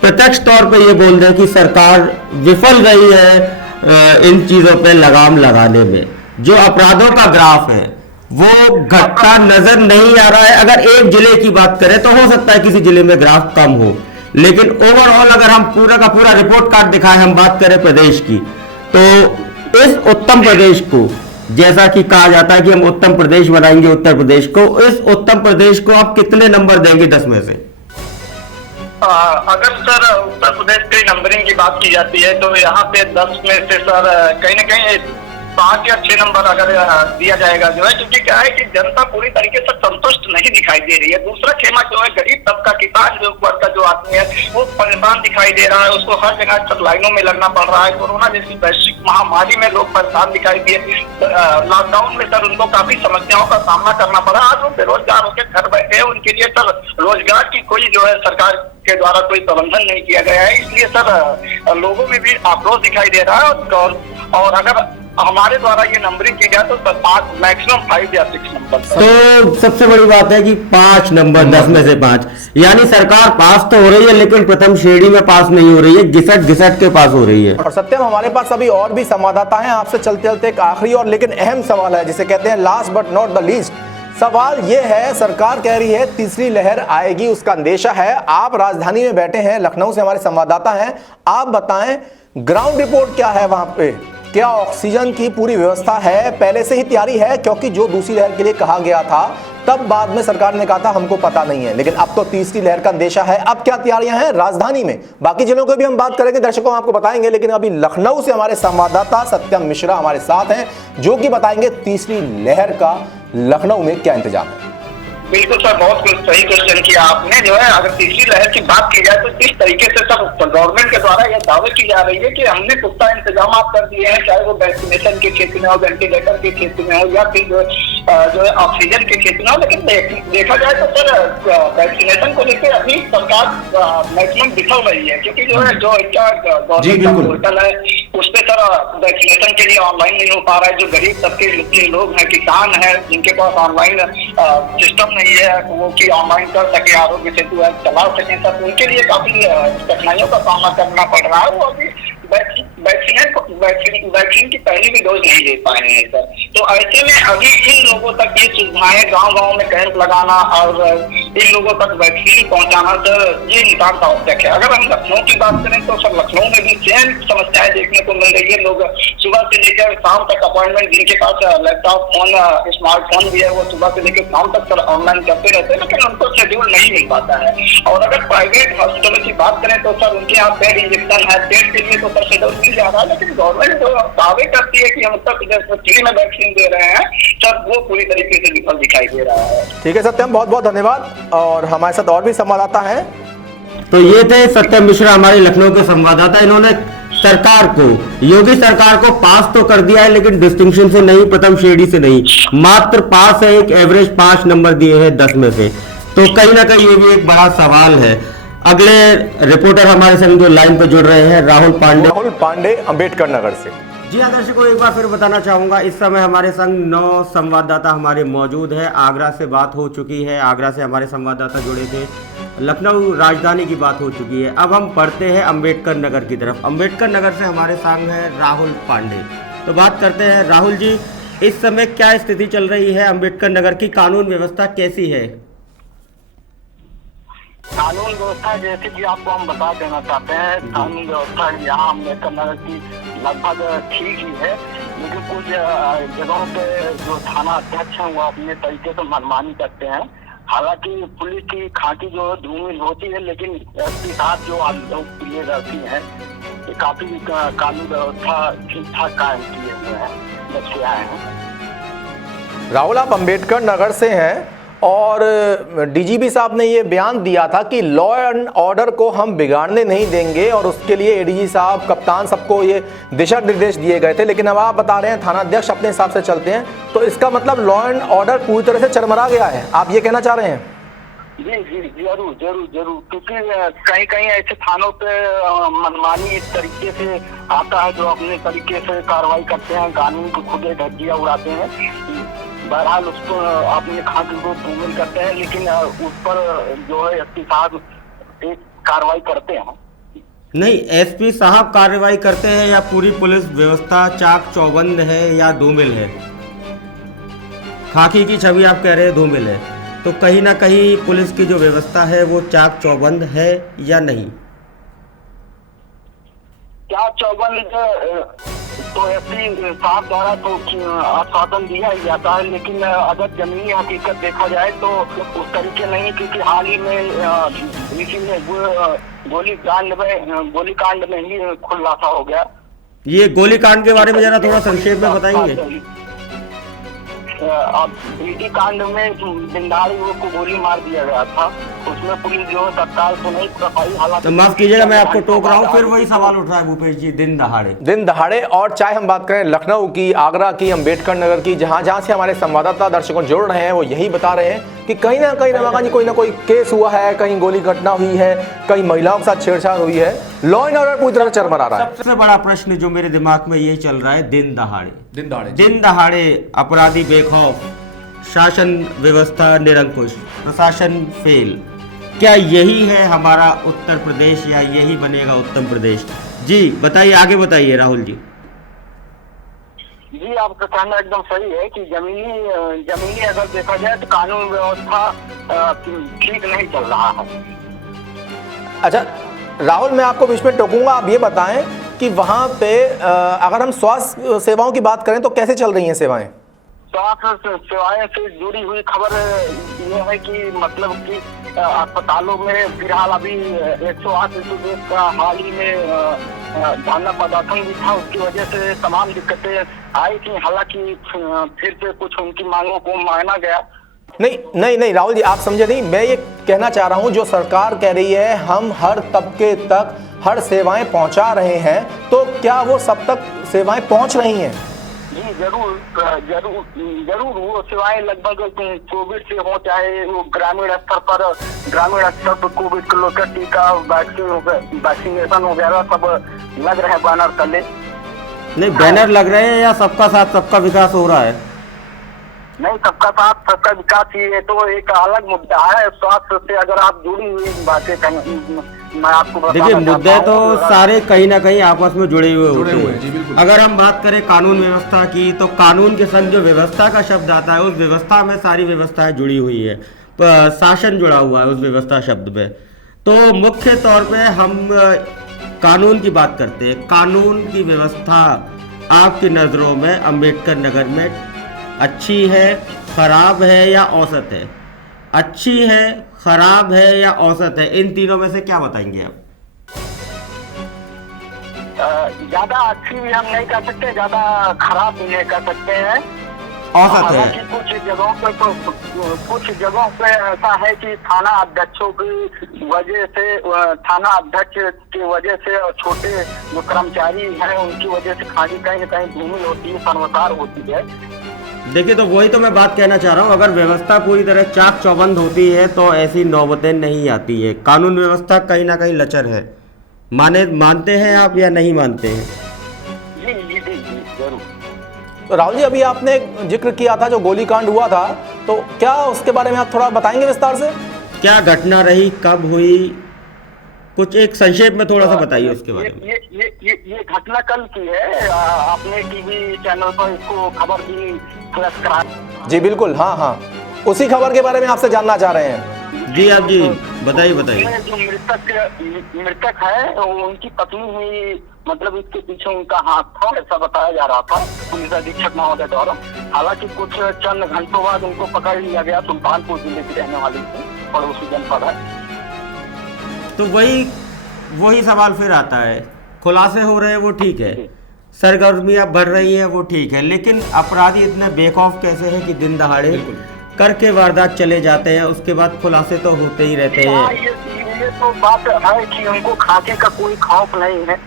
प्रत्यक्ष तौर पे ये बोल रहे हैं कि सरकार विफल रही है इन चीजों पे लगाम लगाने में। जो अपराधों का ग्राफ है वो घटता नजर नहीं आ रहा है। अगर एक जिले की बात करें तो हो सकता है किसी जिले में ग्राफ कम हो, लेकिन ओवरऑल अगर हम पूरा का पूरा रिपोर्ट कार्ड दिखाएं, हम बात करें प्रदेश की, तो इस उत्तम प्रदेश को, जैसा कि कहा जाता है कि हम उत्तम प्रदेश बनाएंगे उत्तर प्रदेश को, इस उत्तम प्रदेश को आप कितने नंबर देंगे 10 में से? अगर सर उत्तर प्रदेश की नंबरिंग की बात की जाती है तो यहाँ पे 10 में से सर कहीं ना कहीं 5 या 6 नंबर अगर दिया जाएगा जो है, क्योंकि क्या है कि जनता पूरी तरीके से संतुष्ट नहीं दिखाई दे रही है। दूसरा खेमा जो है गरीब तबका, किसान जो वर्ग का जो आदमी है वो परेशान दिखाई दे रहा है, उसको हर जगह तक लाइनों में लगना पड़ रहा है। कोरोना जैसी वैश्विक महामारी में लोग परेशान दिखाई दिए, लॉकडाउन में सर उनको काफी समस्याओं का सामना करना पड़ा। आज वो बेरोजगार होकर घर बैठे हैं, उनके लिए सर रोजगार की कोई जो है सरकार के द्वारा कोई प्रबंधन नहीं किया गया है, इसलिए सर लोगों में भी आक्रोश दिखाई दे रहा है। और अगर हमारे द्वारा ये नंबरिंग की गया तो 5 मैक्सिमम 5 या 6 नंबर। तो सबसे बड़ी बात है कि 5 नंबर 10 में से 5, यानी सरकार पास तो हो रही है लेकिन प्रथम श्रेणी में पास नहीं हो रही है, घिसट के पास हो रही है। और सत्यम, हमारे पास अभी और भी संवाददाता हैं, आपसे चलते चलते एक आखिरी और लेकिन अहम सवाल है, जिसे कहते हैं last but not the least. सवाल यह है, सरकार कह रही है तीसरी लहर आएगी, उसका अंदेशा है। आप राजधानी में बैठे हैं, लखनऊ से हमारे संवाददाता हैं, आप बताएं ग्राउंड रिपोर्ट क्या है वहां पे? क्या ऑक्सीजन की पूरी व्यवस्था है, पहले से ही तैयारी है? क्योंकि जो दूसरी लहर के लिए कहा गया था तब बाद में सरकार ने कहा था हमको पता नहीं है, लेकिन अब तो तीसरी लहर का अंदेशा है। अब क्या तैयारियां हैं राजधानी में? बाकी जिलों को भी हम बात करेंगे, दर्शकों आपको बताएंगे, लेकिन अभी लखनऊ से हमारे संवाददाता सत्यम मिश्रा हमारे साथ हैं, जो कि बताएंगे तीसरी लहर का लखनऊ में क्या इंतजाम है। बिल्कुल सर, बहुत सही क्वेश्चन किया आपने। जो है अगर तीसरी लहर की बात की जाए तो जिस तरीके से सब गवर्नमेंट के द्वारा यह दावे की जा रही है कि हमने पुख्ता इंतजाम कर दिए हैं, चाहे वो वैक्सीनेशन के क्षेत्र में हो, वेंटिलेटर के क्षेत्र में हो, या फिर जो है ऑक्सीजन के क्षेत्र में हो, लेकिन देखा जाए तो सर वैक्सीनेशन को लेकर अभी सरकार मैक्सिमम विफल रही है, क्योंकि जो है जो इनका गवर्नमेंट का पोर्टल है उस पर सर वैक्सीनेशन के लिए ऑनलाइन नहीं हो पा रहा है। जो गरीब तबके के लोग हैं, किसान हैं, जिनके पास ऑनलाइन सिस्टम नहीं है वो कि ऑनलाइन कर सके, आरोग्य सेतु ऐप चला सके, सब उनके लिए काफी कठिनाइयों का सामना करना पड़ रहा है। वो अभी वैक्सीन की पहली भी डोज नहीं ले पाए हैं सर। तो ऐसे में अभी इन लोगों तक ये सुविधाएं, गांव-गांव में कैंप लगाना और इन लोगों तक वैक्सीन पहुंचाना सर, ये नितांत आवश्यक है। अगर हम लखनऊ की बात करें तो सर लखनऊ में भी सेम समस्याएं देखने को मिल रही है। लोग सुबह से लेकर शाम तक अपॉइंटमेंट, जिनके पास लैपटॉप, फोन, स्मार्टफोन भी है, वो सुबह से लेकर शाम तक सर ऑनलाइन करते रहते हैं, लेकिन उनको शेड्यूल नहीं मिल पाता है। और अगर प्राइवेट हॉस्पिटलों की बात करें तो सर उनके यहाँ पेड इंजेक्शन है, पेड के लिए तो सर शेड्यूल मिल जा रहा है, लेकिन गवर्नमेंट जो दावे करती है कि हम उत्तर प्रदेश में फ्री में वैक्सीन दे रहे हैं सर, वो पूरी तरीके से विफल दिखाई दे रहा है। ठीक है सत्यम, बहुत बहुत धन्यवाद। और हमारे साथ और भी संवाददाता हैं। तो ये थे सत्यम मिश्रा, हमारे लखनऊ के संवाददाता। इन्होंने सरकार को, योगी सरकार को पास तो कर दिया है, लेकिन डिस्टिंक्शन से नहीं, प्रथम श्रेणी से नहीं, मात्र पास है। एक एवरेज 5 नंबर दिए हैं 10 में से। तो कहीं ना कहीं ये भी एक बड़ा सवाल है। अगले रिपोर्टर हमारे संग जो लाइन पे जुड़ रहे हैं, राहुल पांडे अंबेडकर नगर से। जी हाँ दर्शकों, एक बार फिर बताना चाहूंगा, इस समय हमारे संग 9 संवाददाता हमारे मौजूद हैं। आगरा से बात हो चुकी है, आगरा से हमारे संवाददाता जुड़े थे, लखनऊ राजधानी की बात हो चुकी है। अब हम बढ़ते हैं अंबेडकर नगर की तरफ। अंबेडकर नगर से हमारे संग है राहुल पांडे। तो बात करते हैं राहुल जी, इस समय क्या स्थिति चल रही है अंबेडकर नगर की? कानून व्यवस्था कैसी है? कानून व्यवस्था जैसे कि आपको हम बता देना चाहते हैं, कानून व्यवस्था यहाँ अम्बेडकर नगर की लगभग ठीक ही है, लेकिन कुछ जगहों पे जो थाना अध्यक्ष हैं वो अपने तरीके से मनमानी करते हैं। हालांकि पुलिस की खाकी जो धूमिल होती है, लेकिन एसपी साहब जो लोग लिए रहती हैं, ये काफी कानून व्यवस्था ठीक ठाक कायम किए हुए हैं, जब से आए हैं। राहुल, आप अंबेडकर नगर से हैं और डीजीपी साहब ने ये बयान दिया था कि लॉ एंड ऑर्डर को हम बिगाड़ने नहीं देंगे, और उसके लिए एडीजी साहब, कप्तान, सबको ये दिशा निर्देश दिए गए थे। लेकिन अब आप बता रहे हैं थाना अध्यक्ष अपने हिसाब से चलते हैं, तो इसका मतलब लॉ एंड ऑर्डर पूरी तरह से चरमरा गया है, आप ये कहना चाह रहे हैं? जी जी जरूर जरूर जरूर, क्योंकि कहीं कहीं ऐसे थानों पे मनमानी इस तरीके से आता है, जो अपने तरीके से कार्रवाई करते हैं, कानून को खुद धज्जियां उड़ाते हैं। बहरहाल उसको अपने खाते को धूमिल करते हैं, लेकिन उस पर जो है एसपी साहब एक कार्रवाई करते हैं। नहीं, एसपी साहब कार्रवाई करते हैं या पूरी पुलिस व्यवस्था चाक चौबंद है या धूमिल है? खाकी की छवि आप कह रहे हैं धूमिल है, तो कहीं ना कहीं पुलिस की जो व्यवस्था है वो चाक चौबंद है या नहीं? चाक चौबंद तो एसपी साहब द्वारा तो आश्वासन दिया ही जाता है, लेकिन अगर जमीनी हकीकत देखा जाए तो उस तरीके नहीं, क्योंकि हाल ही में इसी में गोलीकांड में ही खुलासा हो गया। ये गोलीकांड के बारे में जरा थोड़ा संक्षेप में बताएंगे? अब बीडी कांड में दिनदहाड़े को गोली मार दिया गया था, उसमें पुलिस जो है तत्काल तो नहीं कर पाई। हालांकि तो माफ कीजिएगा मैं आपको टोक रहा हूँ, फिर वही सवाल उठ रहा है भूपेश जी, दिन दहाड़े। और चाहे हम बात करें लखनऊ की, आगरा की, अंबेडकर नगर की, जहां जहां से हमारे संवाददाता दर्शकों जुड़ रहे हैं, वो यही बता रहे हैं कि कहीं ना कहीं रमाकांत जी कोई ना कोई केस हुआ है, कहीं गोली घटना हुई है, कहीं महिलाओं के साथ छेड़छाड़ हुई है। लॉ एंड ऑर्डर पूरी तरह चरमरा रहा है। सबसे बड़ा प्रश्न जो मेरे दिमाग में ये चल रहा है, दिन दहाड़े दिन अपराधी बेखौफ, शासन व्यवस्था निरंकुश, प्रशासन फेल। क्या यही है हमारा उत्तर प्रदेश या यही बनेगा उत्तम प्रदेश? जी बताइए, आगे बताइए राहुल जी। जी, आपका कहना एकदम सही है कि जमीनी अगर देखा जाए तो कानून व्यवस्था ठीक नहीं चल रहा है। अच्छा राहुल, मैं आपको बीच में टोकूंगा, आप ये बताएं कि वहां पे अगर हम स्वास्थ्य सेवाओं की बात करें तो कैसे चल रही हैं सेवाएं? स्वास्थ्य सेवाएं से जुड़ी हुई खबर ये है कि मतलब कि अस्पतालों में फिलहाल अभी 108 का हाल ही में धरना प्रदर्शन भी था, उसकी वजह से तमाम दिक्कतें आई थी। हालांकि फिर से कुछ उनकी मांगों को माना गया। नहीं राहुल जी, आप समझे नहीं। मैं ये कहना चाह रहा हूं, जो सरकार कह रही है हम हर तबके तक हर सेवाएं पहुंचा रहे हैं, तो क्या वो सब तक सेवाएं पहुंच रही हैं? जी जरूर वो सेवाएं लगभग कोविड से हो, चाहे वो ग्रामीण स्तर पर कोविड को लेकर टीका, वैक्सीनेशन वगैरह सब लग रहे हैं बैनर तले। नहीं, बैनर लग रहे हैं या सबका साथ सबका विकास हो रहा है? नहीं, सबका साथ सबका विकास ही है तो एक अलग मुद्दा है। स्वास्थ्य से अगर आप जुड़ी हुई बातें मैं आपको देखिए, मुद्दे तो सारे कहीं ना कहीं आपस में जुड़े हुए होते हैं। अगर हम बात करें कानून व्यवस्था की, तो कानून के संग जो व्यवस्था का शब्द आता है, उस व्यवस्था में सारी व्यवस्थाएं जुड़ी हुई है, शासन जुड़ा हुआ है उस व्यवस्था शब्द में। तो मुख्य तौर पे हम कानून की बात करते हैं। कानून की व्यवस्था आपकी नज़रों में अम्बेडकर नगर में अच्छी है, खराब है या औसत है? अच्छी है, खराब है या औसत है? इन तीनों में से क्या बताएंगे आप? ज्यादा अच्छी भी हम नहीं कर सकते, ज्यादा खराब भी नहीं कर सकते हैं, औसत है। कुछ जगहों पे ऐसा है कि थाना अध्यक्षों की वजह से, थाना अध्यक्ष की वजह से और छोटे जो कर्मचारी हैं उनकी वजह से खाली कहीं न कहीं धूमिल होती है, सर्वसार होती है। देखिए, तो वही तो मैं बात कहना चाह रहा हूँ। अगर व्यवस्था पूरी तरह चाक चौबंद होती है तो ऐसी नौबतें नहीं आती है। कानून व्यवस्था कहीं ना कहीं लचर है। मानते हैं आप या नहीं मानते हैं? जी जरूर। तो राहुल जी, अभी आपने जिक्र किया था जो गोलीकांड हुआ था, तो क्या उसके बारे में आप थोड़ा बताएंगे विस्तार से? क्या घटना रही, कब हुई, कुछ एक संक्षेप में थोड़ा सा बताइए उसके बारे में। ये घटना कल की है। आपने टीवी चैनल पर इसको खबर भी फ्लैश करा। जी बिल्कुल, हाँ, उसी खबर के बारे में आपसे जानना चाह रहे हैं। जी आप जी बताइए। जो मृतक है उनकी पत्नी ही, मतलब इसके पीछे उनका हाथ था, ऐसा बताया जा रहा था पुलिस अधीक्षक महोदय द्वारा। हालांकि कुछ चंद घंटों बाद उनको पकड़ लिया गया। सुल्तानपुर जिले की रहने वाली थी, पड़ोसी जनपद है। तो वही सवाल फिर आता है, खुलासे हो रहे हैं वो ठीक है, सरगर्मियां बढ़ रही है वो ठीक है, लेकिन अपराधी इतने बेखौफ कैसे हैं कि दिन दहाड़े करके वारदात चले जाते हैं, उसके बाद खुलासे तो होते ही रहते हैं। ये तो बात है कि उनको खाके का कोई खौफ नहीं है।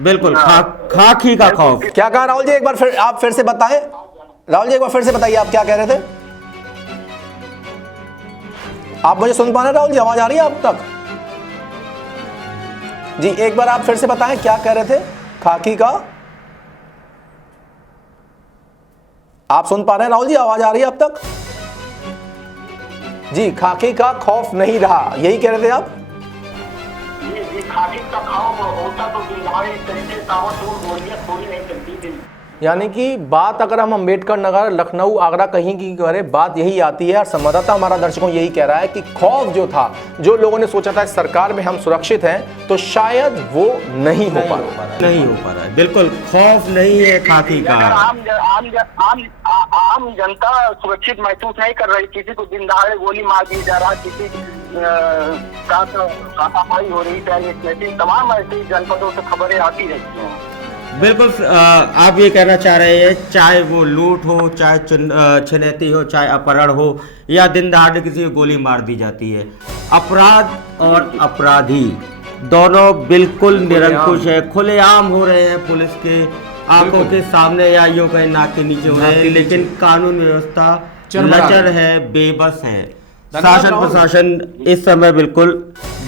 बिल्कुल, खाकी का खौफ। क्या कहा राहुल जी, एक बार फिर आप फिर से बताएं। राहुल जी, एक बार फिर से बताइए, आप क्या कह रहे थे? आप मुझे सुन पा रहे हैं राहुल जी? आवाज आ रही है आप तक? जी एक बार आप फिर से बताएं, क्या कह रहे थे? खाकी का, आप सुन पा रहे हैं राहुल जी? आवाज आ रही है आप तक? जी, खाकी का खौफ नहीं रहा, यही कह रहे थे आप? जी, खाकी का खौफ होता तो हमारे तरीके ताबड़तोड़ गोलियां थोड़ी नहीं चलती थी। यानी कि बात अगर हम अम्बेडकर नगर, लखनऊ, आगरा कहीं की करें, बात यही आती है। और संवाददाता हमारा दर्शकों यही कह रहा है कि खौफ जो था, जो लोगों ने सोचा था सरकार में हम सुरक्षित हैं, तो शायद वो नहीं हो पा रहा है। बिल्कुल खौफ नहीं है खाकी का। आम जनता सुरक्षित महसूस नहीं कर रही। किसी को दिन दहाड़े गोली मार दी जा रहा, किसी हाथापाई हो रही है, तमाम ऐसी जनपदों से खबरें आती रहती हैं। बिल्कुल, आप ये कहना चाह रहे हैं, चाहे वो लूट हो, चाहे छिनैती हो, चाहे अपहरण हो, या दिन दहाड़े किसी को गोली मार दी जाती है, अपराध और अपराधी दोनों बिल्कुल निरंकुश है, खुलेआम हो रहे हैं, पुलिस के आंखों के सामने या यूं कहीं नाक के नीचे हो रहे हैं, लेकिन कानून व्यवस्था लचर है, बेबस है। शासन प्रशासन इस समय बिल्कुल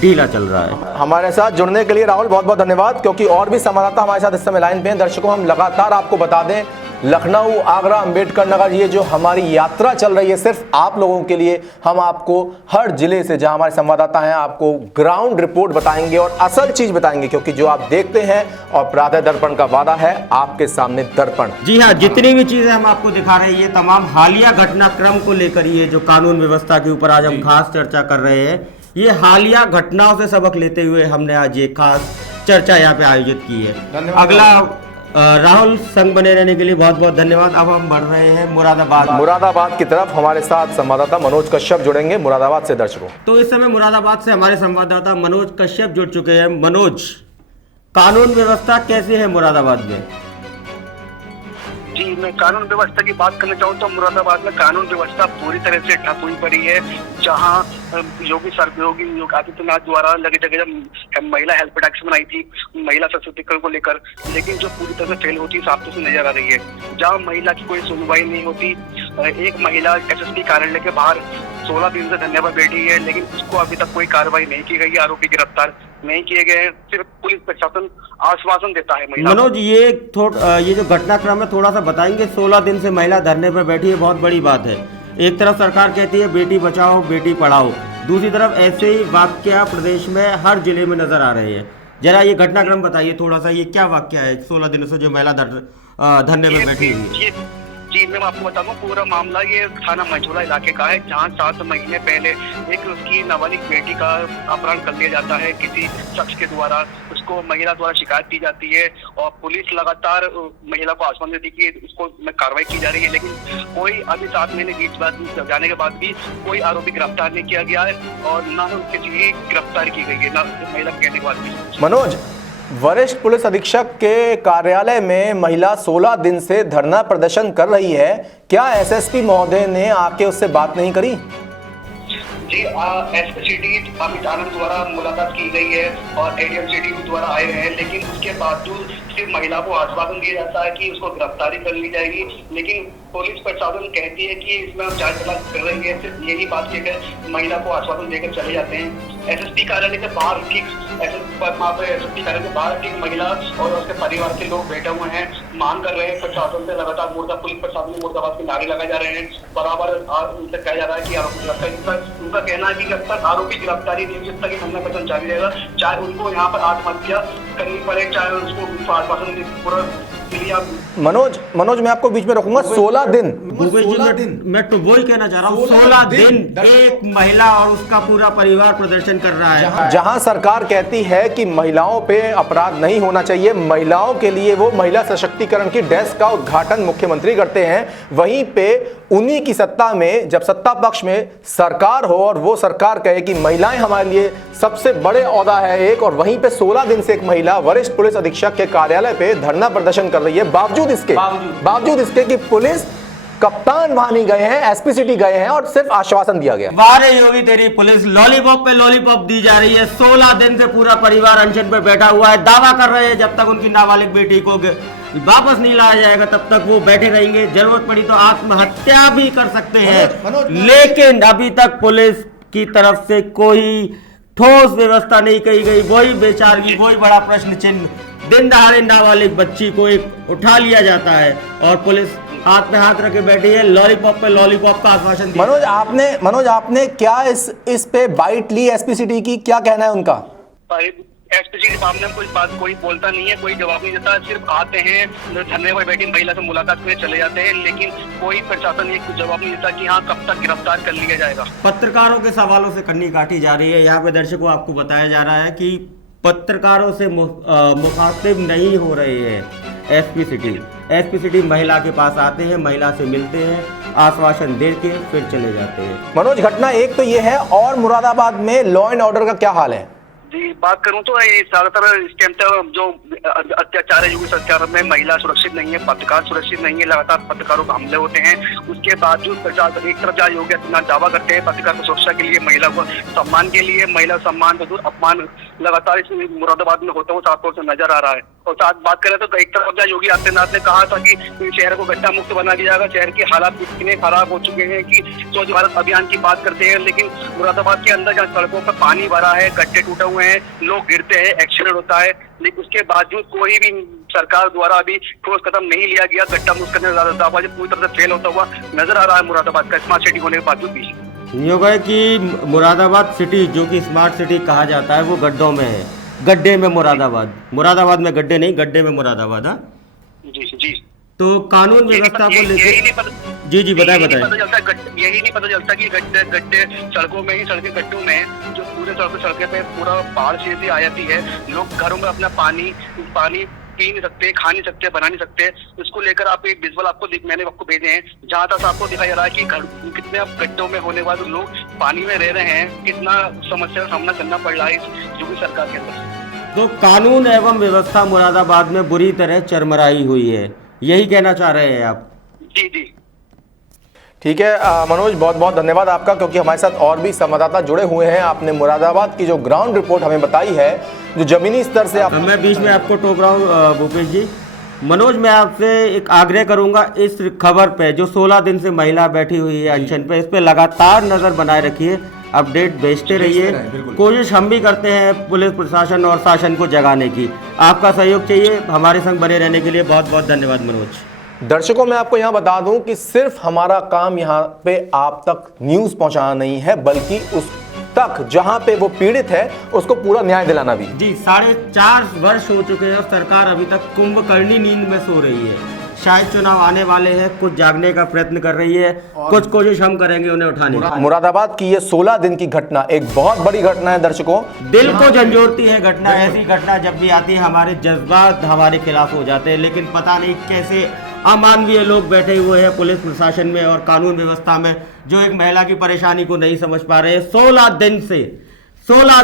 ढीला चल रहा है। हमारे साथ जुड़ने के लिए राहुल बहुत बहुत धन्यवाद, क्योंकि और भी संवाददाता हमारे साथ इस समय लाइन पे हैं। दर्शकों, हम लगातार आपको बता दें, लखनऊ, आगरा, अंबेडकर नगर, ये जो हमारी यात्रा चल रही है सिर्फ आप लोगों के लिए। हम आपको हर जिले से जहां हमारे संवाददाता हैं आपको ग्राउंड रिपोर्ट बताएंगे और असल चीज बताएंगे, क्योंकि जो आप देखते हैं और प्रातः दर्पण का वादा है आपके सामने दर्पण। जी हाँ, जितनी भी चीजें हम आपको दिखा रहे हैं ये तमाम हालिया घटनाक्रम को लेकर ही है, जो कानून व्यवस्था के ऊपर आज हम खास चर्चा कर रहे हैं। ये हालिया घटनाओं से सबक लेते हुए हमने आज ये खास चर्चा यहाँ पे आयोजित की है। अगला राहुल, संग बने रहने के लिए बहुत बहुत धन्यवाद। अब हम बढ़ रहे हैं मुरादाबाद की तरफ। हमारे साथ संवाददाता मनोज कश्यप जुड़ेंगे मुरादाबाद से। दर्शकों, तो इस समय मुरादाबाद से हमारे संवाददाता मनोज कश्यप जुड़ चुके हैं। मनोज, कानून व्यवस्था कैसी है मुरादाबाद में? जी, मैं कानून व्यवस्था की बात करना चाहूँ तो मुरादाबाद में कानून व्यवस्था पूरी तरह से ठप हुई पड़ी है। जहाँ योगी आदित्यनाथ द्वारा लगे जगह महिला हेल्प डेस्क बनाई थी महिला सशक्तिकरण को लेकर, लेकिन जो पूरी तरह से फेल होती साफ से नजर आ रही है। जहाँ महिला की कोई सुनवाई नहीं होती, एक महिला एसएसपी कार्यालय के बाहर 16 दिन से धरने पर बैठी है, लेकिन उसको अभी तक कोई कार्रवाई नहीं की गई, आरोपी गिरफ्तार नहीं किए गए हैं। सिर्फ पुलिस प्रशासन आश्वासन देता है महिला। मनोज, ये जो घटनाक्रम है थोड़ा सा बताएंगे? 16 दिन से महिला धरने पर बैठी है, बहुत बड़ी बात है। एक तरफ सरकार कहती है बेटी बचाओ बेटी पढ़ाओ, दूसरी तरफ ऐसे ही वाक्य प्रदेश में हर जिले में नजर आ रहे हैं। जरा ये घटनाक्रम बताइए थोड़ा सा, ये क्या वाक्य है 16 दिनों से जो महिला धरने में बैठी हुई है? जी, मैं आपको बताऊं, पूरा मामला ये थाना मंझौला इलाके का है, जहां 7 महीने पहले एक उसकी नाबालिग बेटी का अपहरण कर लिया जाता है किसी शख्स के द्वारा। उसको महिला द्वारा शिकायत की जाती है और पुलिस लगातार महिला को आश्वासन देती है कि उसको में कार्रवाई की जा रही है, लेकिन कोई अभी 7 महीने बीच बाद जाने के बाद भी कोई आरोपी गिरफ्तार नहीं किया गया है और न ही किसी की गिरफ्तार की गई है, न महिला कहने के बाद भी। मनोज, वरिष्ठ पुलिस अधीक्षक के कार्यालय में महिला 16 दिन से धरना प्रदर्शन कर रही है, क्या एसएसपी महोदय ने आके उससे बात नहीं करी? जी, एसपीसीडी अमित आनंद द्वारा मुलाकात की गई है और एडीएमसीडी द्वारा आए हैं, लेकिन उसके बावजूद सिर्फ महिला को आश्वासन दिया जाता है कि उसको गिरफ्तारी कर ली जाएगी, लेकिन पुलिस प्रशासन कहती है कि इसमें हम जांच तलाश कर रही है। सिर्फ यही बात कहकर महिला को आश्वासन देकर चले जाते हैं। एसएसपी कार्यालय के बाहर ठीक एसएसपी कार्यालय के बाहर ठीक महिला और उसके परिवार के लोग बैठे हुए हैं, मांग कर रहे हैं प्रशासन से। लगातार पुलिस प्रशासन में मुर्दाबाद के नारे लगाए जा रहे हैं। बराबर उनसे कहा जा रहा है कि आरोपी गिरफ्तार, उनका कहना है कि जब तक आरोपी गिरफ्तारी नहीं, जब तक ये धरना प्रदर्शन जारी रहेगा, चाहे उनको यहाँ पर आत्महत्या करनी पड़े, चाहे उसको आश्वासन पूरा। मनोज, मैं आपको बीच में रखूंगा। 16 दिन मैं तो वही कहना चाह रहा हूँ, 16 दिन एक महिला और उसका पूरा परिवार प्रदर्शन कर रहा है। जहां सरकार कहती है कि महिलाओं पे अपराध नहीं होना चाहिए, महिलाओं के लिए वो महिला सशक्तिकरण की डेस्क का उद्घाटन मुख्यमंत्री करते हैं, वहीं पे उन्हीं की सत्ता में जब सत्ता पक्ष में सरकार हो और वो सरकार कहे कि महिलाएं हमारे लिए सबसे बड़े ओहदा है एक, और वहीं पे 16 दिन से एक महिला वरिष्ठ पुलिस अधीक्षक के कार्यालय पे धरना प्रदर्शन कर रही है, बावजूद इसके कि पुलिस कप्तान वहां नहीं गए हैं, एसपीसीटी गए हैं और सिर्फ आश्वासन दिया गया। बारे योगी तेरी पुलिस लॉलीपॉप पे लॉलीपॉप दी जा रही है। 16 दिन से पूरा परिवार अनशन पे बैठा हुआ है, दावा कर रहे हैं जब तक उनकी नाबालिग बेटी को वापस नहीं लाया जाएगा तब तक वो बैठे रहेंगे, जरूरत पड़ी तो आत्महत्या भी कर सकते हैं। लेकिन अभी तक पुलिस की तरफ से कोई ठोस व्यवस्था नहीं कही गई। वही बेचारगी, वही बड़ा प्रश्न चिन्ह, दिन दहाड़े नाबालिग बच्ची को एक उठा लिया जाता है और पुलिस हाथ में हाथ रखे बैठी है, लॉलीपॉप पे लॉलीपॉप का आश्वासन दिया। मनोज आपने क्या इस पे बाइट ली एसपीसीटी की, क्या कहना है उनका? एसपीसीटी सामने कोई बोलता नहीं है, कोई जवाब नहीं देता, सिर्फ आते हैं धरने पर बैठी महिला से मुलाकात करके चले जाते हैं, लेकिन कोई प्रशासन ये जवाब नहीं देता कि हाँ कब तक गिरफ्तार कर लिया जाएगा। पत्रकारों के सवालों से कन्नी काटी जा रही है। यहाँ पे दर्शकों आपको बताया जा रहा है कि पत्रकारों से मुखातिब नहीं हो रहे हैं एसपीसीटी महिला के पास आते हैं, महिला से मिलते हैं, आश्वासन दे के फिर चले जाते हैं। मनोज, घटना एक तो ये है, और मुरादाबाद में लॉ एंड ऑर्डर का क्या हाल है? जी, बात करूं तो ज्यादातर इस टाइम तक जो अत्याचार है योगी सरकार में, महिला सुरक्षित नहीं है, पत्रकार सुरक्षित नहीं है, लगातार पत्रकारों पर हमले होते हैं। उसके बावजूद प्रशासन एक तरफ जहाँ योगी आदित्यनाथ दावा करते हैं पत्रकार की सुरक्षा के लिए, महिला को सम्मान के लिए, महिला सम्मान तो दूर अपमान लगातार इस मुरादाबाद में होता हुआ साफ तौर से नजर आ रहा है। और साथ बात करें तो एक तरफ जहाँ योगी आदित्यनाथ ने कहा था कि शहर को गड्ढा मुक्त बना दिया जाएगा, शहर के हालात इतने खराब हो चुके हैं कि स्वच्छ भारत अभियान की बात करते हैं, लेकिन मुरादाबाद के अंदर जहाँ सड़कों पर पानी भरा है, गड्ढे टूटे हुए हैं, लोग गिरते हैं, एक्सीडेंट होता है, लेकिन उसके बावजूद कोई भी सरकार द्वारा अभी ठोस कदम नहीं लिया गया। गड्ढा मुक्त करने का दावा पूरी तरह से फेल होता हुआ नजर आ रहा है मुरादाबाद का स्मार्ट सिटी होने के बावजूद भी। योग है कि मुरादाबाद सिटी जो कि स्मार्ट सिटी कहा जाता है वो गड्ढों में है, गड्ढे में मुरादाबाद में गड्ढे नहीं, गड्ढे में मुरादाबाद। हाँ जी। तो कानून व्यवस्था को लेकर जी बताएं। यही नहीं पता चलता कि गड्ढे सड़कों में ही, सड़कें गड्ढों में जो पूरे सड़कें पे पूरा पहाड़ से आ जाती है, लोग घरों में अपना पानी पी नहीं सकते, खा नहीं सकते, बना नहीं सकते। इसको लेकर आप एक विजुअल मैंने आपको भेजे हैं, जहाँ तक आपको दिखाई जा रहा है कि कितने अब गड्ढों में होने के बाद लोग पानी में रह रहे हैं, कितना समस्या का सामना करना पड़ रहा है इस योगी सरकार के अंदर। तो कानून एवं व्यवस्था मुरादाबाद में बुरी तरह चरमराई हुई है, यही कहना चाह रहे हैं आप? जी। ठीक है मनोज, बहुत बहुत धन्यवाद आपका, क्योंकि हमारे साथ और भी संवाददाता जुड़े हुए हैं। आपने मुरादाबाद की जो ग्राउंड रिपोर्ट हमें बताई है, जो जमीनी स्तर से आप मैं बीच में आपको टोक रहा हूँ भूपेश जी। मनोज, मैं आपसे एक आग्रह करूंगा, इस खबर पे जो 16 दिन से महिला बैठी हुई है अनशन पे, इस पे लगातार नजर बनाए रखिए, अपडेट भेजते रहिए। कोशिश हम भी करते हैं पुलिस प्रशासन और शासन को जगाने की, आपका सहयोग चाहिए। हमारे संग बने रहने के लिए बहुत बहुत धन्यवाद मनोज। दर्शकों, मैं आपको यहां बता दूं कि सिर्फ हमारा काम यहां पे आप तक न्यूज पहुंचाना नहीं है, बल्कि उस तक जहां पे वो पीड़ित है उसको पूरा न्याय दिलाना भी। जी, 4.5 वर्ष हो चुके हैं और सरकार अभी तक कुंभकर्णी नींद में सो रही है। शायद चुनाव आने वाले हैं, कुछ जागने का प्रयत्न कर रही है, कुछ कोशिश हम करेंगे उन्हें उठाने की। मुरादाबाद की ये 16 दिन की घटना एक बहुत बड़ी घटना है दर्शकों, दिल को झंझोड़ती है घटना। ऐसी घटना जब भी आती है हमारे जज्बात हमारे खिलाफ हो जाते हैं, लेकिन पता नहीं कैसे अमानवीय लोग बैठे हुए हैं पुलिस प्रशासन में और कानून व्यवस्था में, जो एक महिला की परेशानी को नहीं समझ पा रहे हैं। 16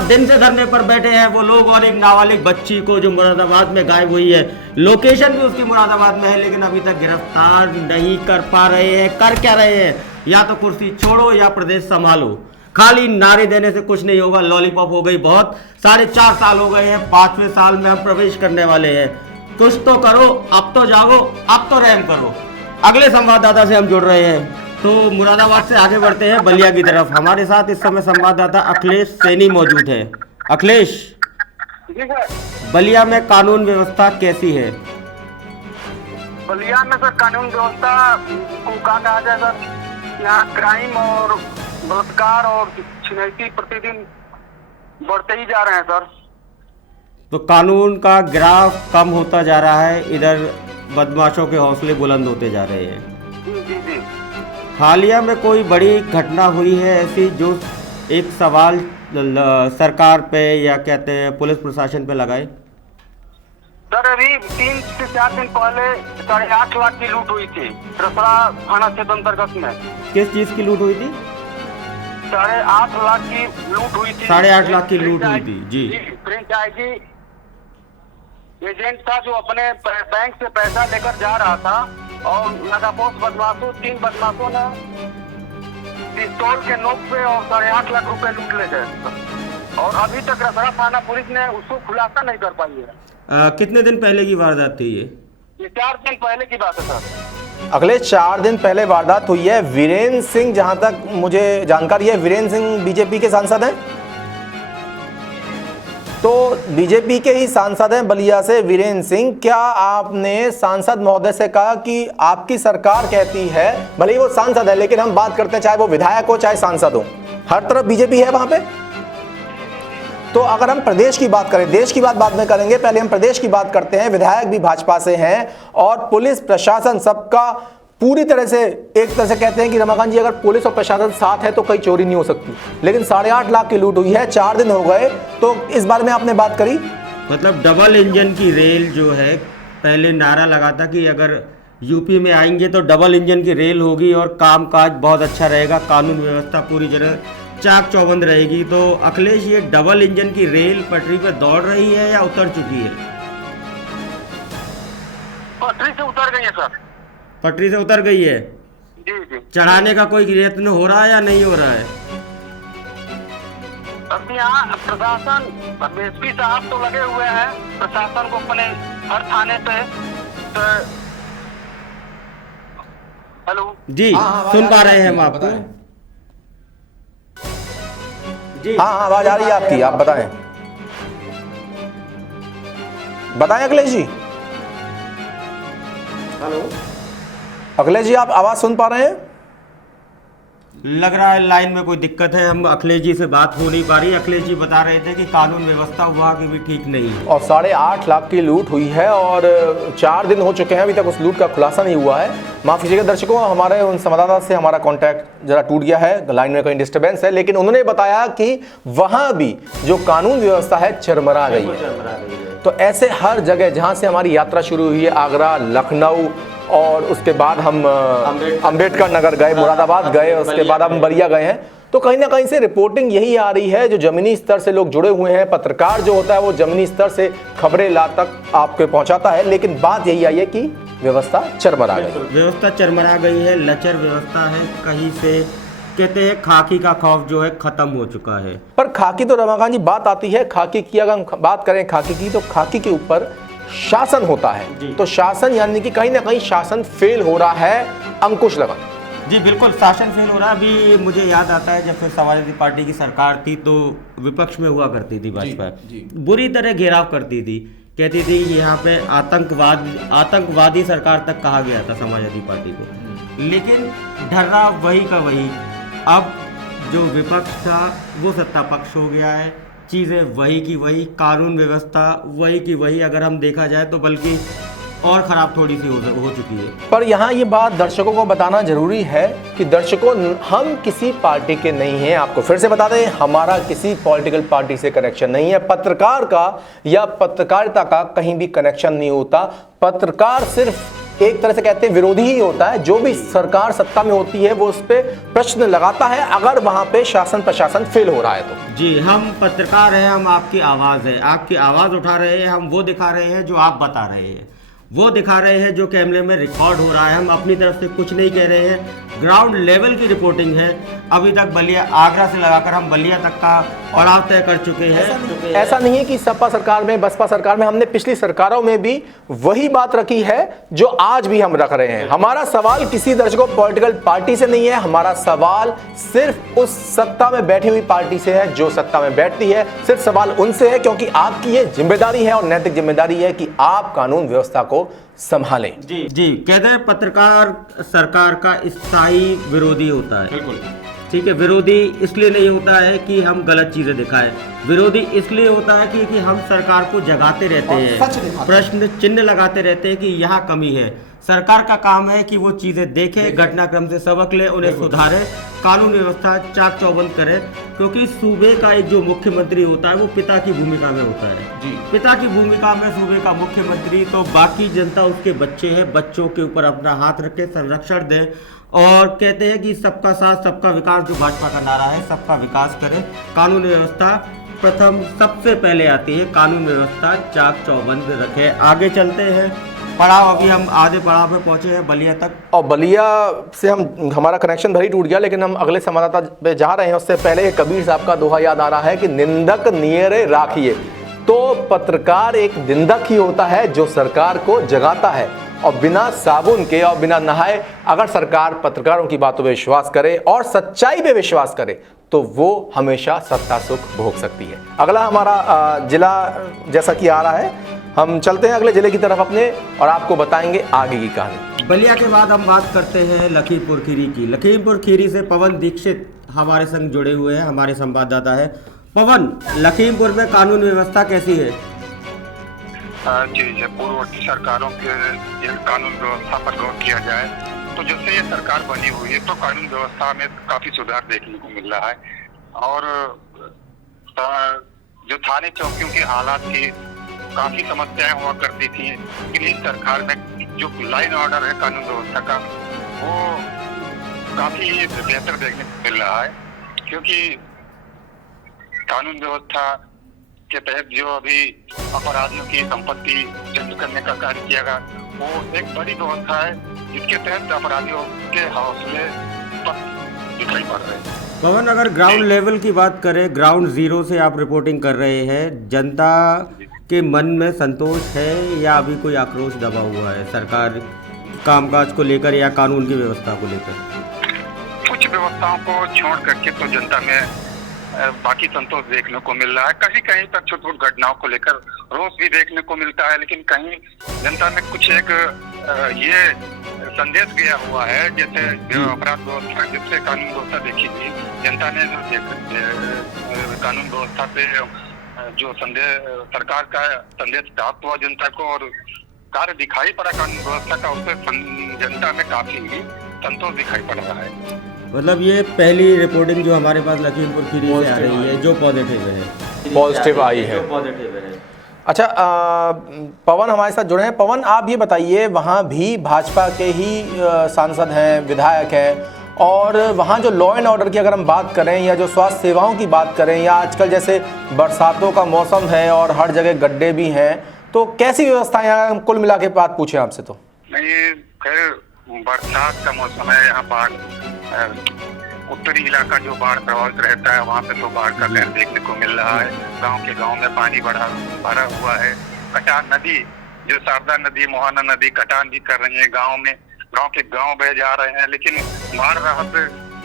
दिन से धरने पर बैठे हैं वो लोग, और एक नाबालिग बच्ची को जो मुरादाबाद में गायब हुई है, लोकेशन भी उसकी मुरादाबाद में है, लेकिन अभी तक गिरफ्तार नहीं कर पा रहे हैं। कर क्या रहे हैं? या तो कुर्सी छोड़ो या प्रदेश संभालो। खाली नारे देने से कुछ नहीं होगा। लॉलीपॉप हो गई बहुत, 4.5 साल हो गए हैं, 5वें साल में हम प्रवेश करने वाले हैं। कुछ तो करो, अब तो जागो, अब तो रहम करो। अगले संवाददाता से हम जुड़ रहे हैं, तो मुरादाबाद से आगे बढ़ते हैं बलिया की तरफ। हमारे साथ इस समय संवाददाता अखिलेश सैनी मौजूद है। अखिलेश, बलिया में कानून व्यवस्था कैसी है? बलिया में सर कानून व्यवस्था को कहा जाए सर, यहाँ क्राइम और बलात्कार और छिनैती प्रतिदिन बढ़ते ही जा रहे हैं सर। तो कानून का ग्राफ कम होता जा रहा है, इधर बदमाशों के हौसले बुलंद होते जा रहे हैं। जी। हालिया में कोई बड़ी घटना हुई है ऐसी जो एक सवाल सरकार पे या कहते हैं पुलिस प्रशासन पे लगाए? सर अभी 3 से 4 दिन पहले 8.5 लाख की लूट हुई थी रसड़ा थाना क्षेत्र अंतर्गत में। किस चीज की लूट हुई थी? 8.5 लाख की लूट हुई थी। 8.5 लाख की लूट हुई थी जी। फ्रेंचाइजी एजेंट था जो अपने बैंक से पैसा लेकर जा रहा था, और लगापोश बदमाशों 3 बदमाशों ने पिस्तौल के नोक पे और 8.5 लाख रुपए लूट ले गए, और अभी तक रसड़ा थाना पुलिस ने उसको खुलासा नहीं कर पाई है। कितने दिन पहले की वारदात थी ये 4 दिन पहले की बात है सर। अगले 4 दिन पहले वारदात हुई है। वीरेंद्र सिंह, जहां तक मुझे जानकारी है, वीरेंद्र सिंह बीजेपी के सांसद हैं, तो बीजेपी के ही सांसद हैं बलिया से वीरेंद्र सिंह। क्या आपने सांसद महोदय से कहा कि आपकी सरकार कहती है, भले ही वो सांसद है, लेकिन हम बात करते हैं चाहे वो विधायक हो चाहे सांसद हो, हर तरफ बीजेपी है वहां पे? तो अगर हम प्रदेश की बात करें, देश की बात बाद में करेंगे, पहले हम प्रदेश की बात करते हैं। विधायक भी भाजपा से हैं और पुलिस प्रशासन सबका पूरी तरह से, एक तरह से कहते हैं कि रमाकांत जी अगर पुलिस और प्रशासन साथ है तो कोई चोरी नहीं हो सकती, लेकिन 8.5 लाख की लूट हुई है, 4 दिन हो गए, तो इस बारे में आपने बात करी? मतलब डबल इंजन की रेल जो है, पहले नारा लगा था कि अगर यूपी में आएंगे तो डबल इंजन की रेल होगी और कामकाज बहुत अच्छा रहेगा, कानून व्यवस्था पूरी तरह चाक चौबंद रहेगी। तो अखिलेश, ये डबल इंजन की रेल पटरी पर दौड़ रही है या उतर चुकी है? पटरी से उतर गई है सर। पटरी से उतर गई है? जी। चढ़ाने का कोई प्रयत्न हो रहा है या नहीं हो रहा है? अब यहाँ प्रशासन, एसपी साहब तो लगे हुए हैं प्रशासन को अपने हर थाने पे तो हेलो जी सुन पा रहे हैं हम आपको। जी हाँ आवाज आ रही है आपकी, आप बताएं अखिलेश जी। हेलो अखिलेश जी आप आवाज सुन पा रहे हैं? लग रहा है लाइन में कोई दिक्कत है, हम अखिलेश जी से बात हो नहीं पा रही। अखिलेश जी बता रहे थे कि कानून व्यवस्था वहाँ की भी ठीक नहीं है और 8.5 लाख की लूट हुई है और 4 दिन हो चुके हैं, अभी तक उस लूट का खुलासा नहीं हुआ है। माफ कीजिएगा दर्शकों, हमारे उन संवाददाता से हमारा कांटेक्ट जरा टूट गया है, लाइन में कहीं डिस्टर्बेंस है, लेकिन उन्होंने बताया कि वहां भी जो कानून व्यवस्था है चरमरा गई है। तो ऐसे हर जगह जहां से हमारी यात्रा शुरू हुई है, आगरा, लखनऊ और उसके बाद हम अंबेडकर नगर गए, मुरादाबाद गए, उसके बाद हम बलिया गए हैं, तो कहीं ना कहीं से रिपोर्टिंग यही आ रही है, जो जमीनी स्तर से लोग जुड़े हुए हैं, पत्रकार जो होता है वो जमीनी स्तर से खबरें ला तक आपको पहुंचाता है, लेकिन बात यही आई है कि व्यवस्था चरमरा गई। व्यवस्था चरमरा गई है, लचर व्यवस्था है। कहीं से कहते हैं खाकी का खौफ जो है खत्म हो चुका है। पर खाकी तो रमाकांत जी बात आती है खाकी की, अगर हम बात करें खाकी की, तो खाकी के ऊपर शासन होता है, तो शासन यानी कि कहीं ना कहीं शासन फेल हो रहा है अंकुश लगा। जी बिल्कुल शासन फेल हो रहा है। अभी मुझे याद आता है जब फिर समाजवादी पार्टी की सरकार थी तो विपक्ष में हुआ करती थी भाजपा, बुरी तरह घेराव करती थी, कहती थी यहाँ पे आतंकवादी सरकार तक कहा गया था समाजवादी पार्टी को, लेकिन ढर्रा वही का वही। अब जो विपक्ष था वो सत्ता पक्ष हो गया है, चीज़ें वही की वही, कानून व्यवस्था वही की वही, अगर हम देखा जाए तो बल्कि और ख़राब थोड़ी सी हो चुकी है। पर यहाँ ये बात दर्शकों को बताना जरूरी है कि दर्शकों, हम किसी पार्टी के नहीं हैं। आपको फिर से बता दें, हमारा किसी पॉलिटिकल पार्टी से कनेक्शन नहीं है। पत्रकार का या पत्रकारिता का कहीं भी कनेक्शन नहीं होता। पत्रकार सिर्फ एक तरह से कहते हैं विरोधी ही होता है। जो भी सरकार सत्ता में होती है वो उस पर प्रश्न लगाता है अगर वहां पे शासन प्रशासन फेल हो रहा है तो। जी हम पत्रकार हैं, हम आपकी आवाज़ है, आपकी आवाज़ उठा रहे हैं, हम वो दिखा रहे हैं जो आप बता रहे हैं, वो दिखा रहे हैं जो कैमरे में रिकॉर्ड हो रहा है। हम अपनी तरफ से कुछ नहीं कह रहे हैं, ग्राउंड लेवल की रिपोर्टिंग है। अभी तक बलिया, आगरा से लगाकर हम बलिया तक का पड़ाव तय कर चुके हैं। ऐसा नहीं है कि सपा सरकार में, बसपा सरकार में, हमने पिछली सरकारों में भी वही बात रखी है जो आज भी हम रख रहे हैं। हमारा सवाल किसी दर्शकों पॉलिटिकल पार्टी से नहीं है, हमारा सवाल सिर्फ उस सत्ता में बैठी हुई पार्टी से है जो सत्ता में बैठती है। सिर्फ सवाल उनसे है, क्योंकि आपकी ये जिम्मेदारी है और नैतिक जिम्मेदारी है कि आप कानून व्यवस्था को संभालें। जी कहते हैं पत्रकार सरकार का स्थायी विरोधी होता है। बिल्कुल ठीक है, विरोधी इसलिए नहीं होता है कि हम गलत चीजें दिखाएं, विरोधी इसलिए होता है कि हम सरकार को जगाते रहते हैं, प्रश्न चिन्ह लगाते रहते हैं कि यहाँ कमी है। सरकार का काम है कि वो चीज़ें देखे, घटनाक्रम से सबक ले, उन्हें सुधारे, कानून व्यवस्था चाक चौबंद करे, क्योंकि सूबे का एक जो मुख्यमंत्री होता है वो पिता की भूमिका में होता है। पिता की भूमिका में सूबे का मुख्यमंत्री, तो बाकी जनता उसके बच्चे हैं, बच्चों के ऊपर अपना हाथ रखे, संरक्षण दे और कहते हैं कि सबका साथ सबका विकास, जो भाजपा का नारा है, सबका विकास करे। कानून व्यवस्था प्रथम सबसे पहले आती है, कानून व्यवस्था चाक चौबंद रखे। आगे चलते हैं, पड़ाव अभी हम आधे पड़ाव पे पहुंचे हैं, बलिया तक। और बलिया से हमारा कनेक्शन भले ही टूट गया, लेकिन हम अगले संवाददाता पे जा रहे हैं। उससे पहले कबीर साहब का दोहा याद आ रहा है कि निंदक नियरे राखिए। तो पत्रकार एक निंदक ही होता है जो सरकार को जगाता है, और बिना साबुन के और बिना नहाए अगर सरकार पत्रकारों की बातों पे विश्वास करे और सच्चाई पे विश्वास करे तो वो हमेशा सत्ता सुख भोग सकती है। अगला हमारा जिला जैसा कि आ रहा है, हम चलते हैं अगले जिले की तरफ अपने और आपको बताएंगे आगे की कहानी। बलिया के बाद हम बात करते हैं लखीमपुर खीरी की। लखीमपुर खीरी से पवन दीक्षित हमारे संग जुड़े हुए हैं, हमारे संवाददाता है। पवन, लखीमपुर में कानून व्यवस्था कैसी है? जी, पूर्ववर्ती सरकारों के कानून व्यवस्था पर गौर किया जाए तो जब से ये सरकार बनी हुई है तो कानून व्यवस्था में काफी सुधार देखने को मिल रहा है। और जो थाने चौकियों के हालात थी, काफी समस्याएं हुआ करती थी, लेकिन इस सरकार में जो लाइन ऑर्डर है कानून व्यवस्था का, वो काफी बेहतर देखने को मिल रहा है। क्योंकि कानून व्यवस्था के तहत जो अभी अपराधियों की संपत्ति जब्त करने का कार्य किया गया, वो एक बड़ी व्यवस्था है जिसके तहत अपराधियों के हौसले दिखाई पड़ रहे हैं। पवन, अगर ग्राउंड लेवल की बात करें, ग्राउंड जीरो से आप रिपोर्टिंग कर रहे हैं, जनता के मन में संतोष है या अभी कोई आक्रोश दबा हुआ है सरकार कामकाज को लेकर या कानून की व्यवस्था को लेकर? कुछ व्यवस्थाओं को छोड़ करके तो जनता में बाकी संतोष देखने को मिल रहा है। कहीं कहीं पर छोटी छोटी घटनाओं को लेकर रोष भी देखने को मिलता है, लेकिन कहीं जनता में कुछ एक ये संदेश गया हुआ है, जैसे जो अपराध व्यवस्था जिससे कानून व्यवस्था देखी थी, जनता ने जो कानून व्यवस्था पे जो संदेश सरकार का संदेश प्राप्त हुआ जनता को और कार्य दिखाई पड़ा कानून व्यवस्था का, उससे जनता में काफी संतोष दिखाई पड़ रहा है। मतलब ये पहली रिपोर्टिंग जो हमारे पास लखीमपुर खीरी से आ रही है जो पॉजिटिव है, पॉजिटिव आई है, जो पॉजिटिव है। अच्छा, पवन हमारे साथ जुड़े हैं। पवन, आप ये बताइए, वहाँ भी भाजपा के ही सांसद हैं, विधायक हैं, और वहाँ जो लॉ एंड ऑर्डर की अगर हम बात करें या जो स्वास्थ्य सेवाओं की बात करें, या आजकल जैसे बरसातों का मौसम है और हर जगह गड्ढे भी हैं, तो कैसी व्यवस्था यहाँ हम कुल मिला के बात पूछें आपसे? तो नहीं, खैर बरसात का मौसम है, यहाँ बाढ़ उत्तरी इलाका जो बाढ़ प्रभावित रहता है वहाँ पे तो बाढ़ का कहर देखने को मिल रहा है। गांव में पानी भरा हुआ है। कटान नदी जो शारदा नदी, मोहाना नदी कटान भी कर रही है गांव के गांव बह जा रहे हैं। लेकिन बाढ़ राहत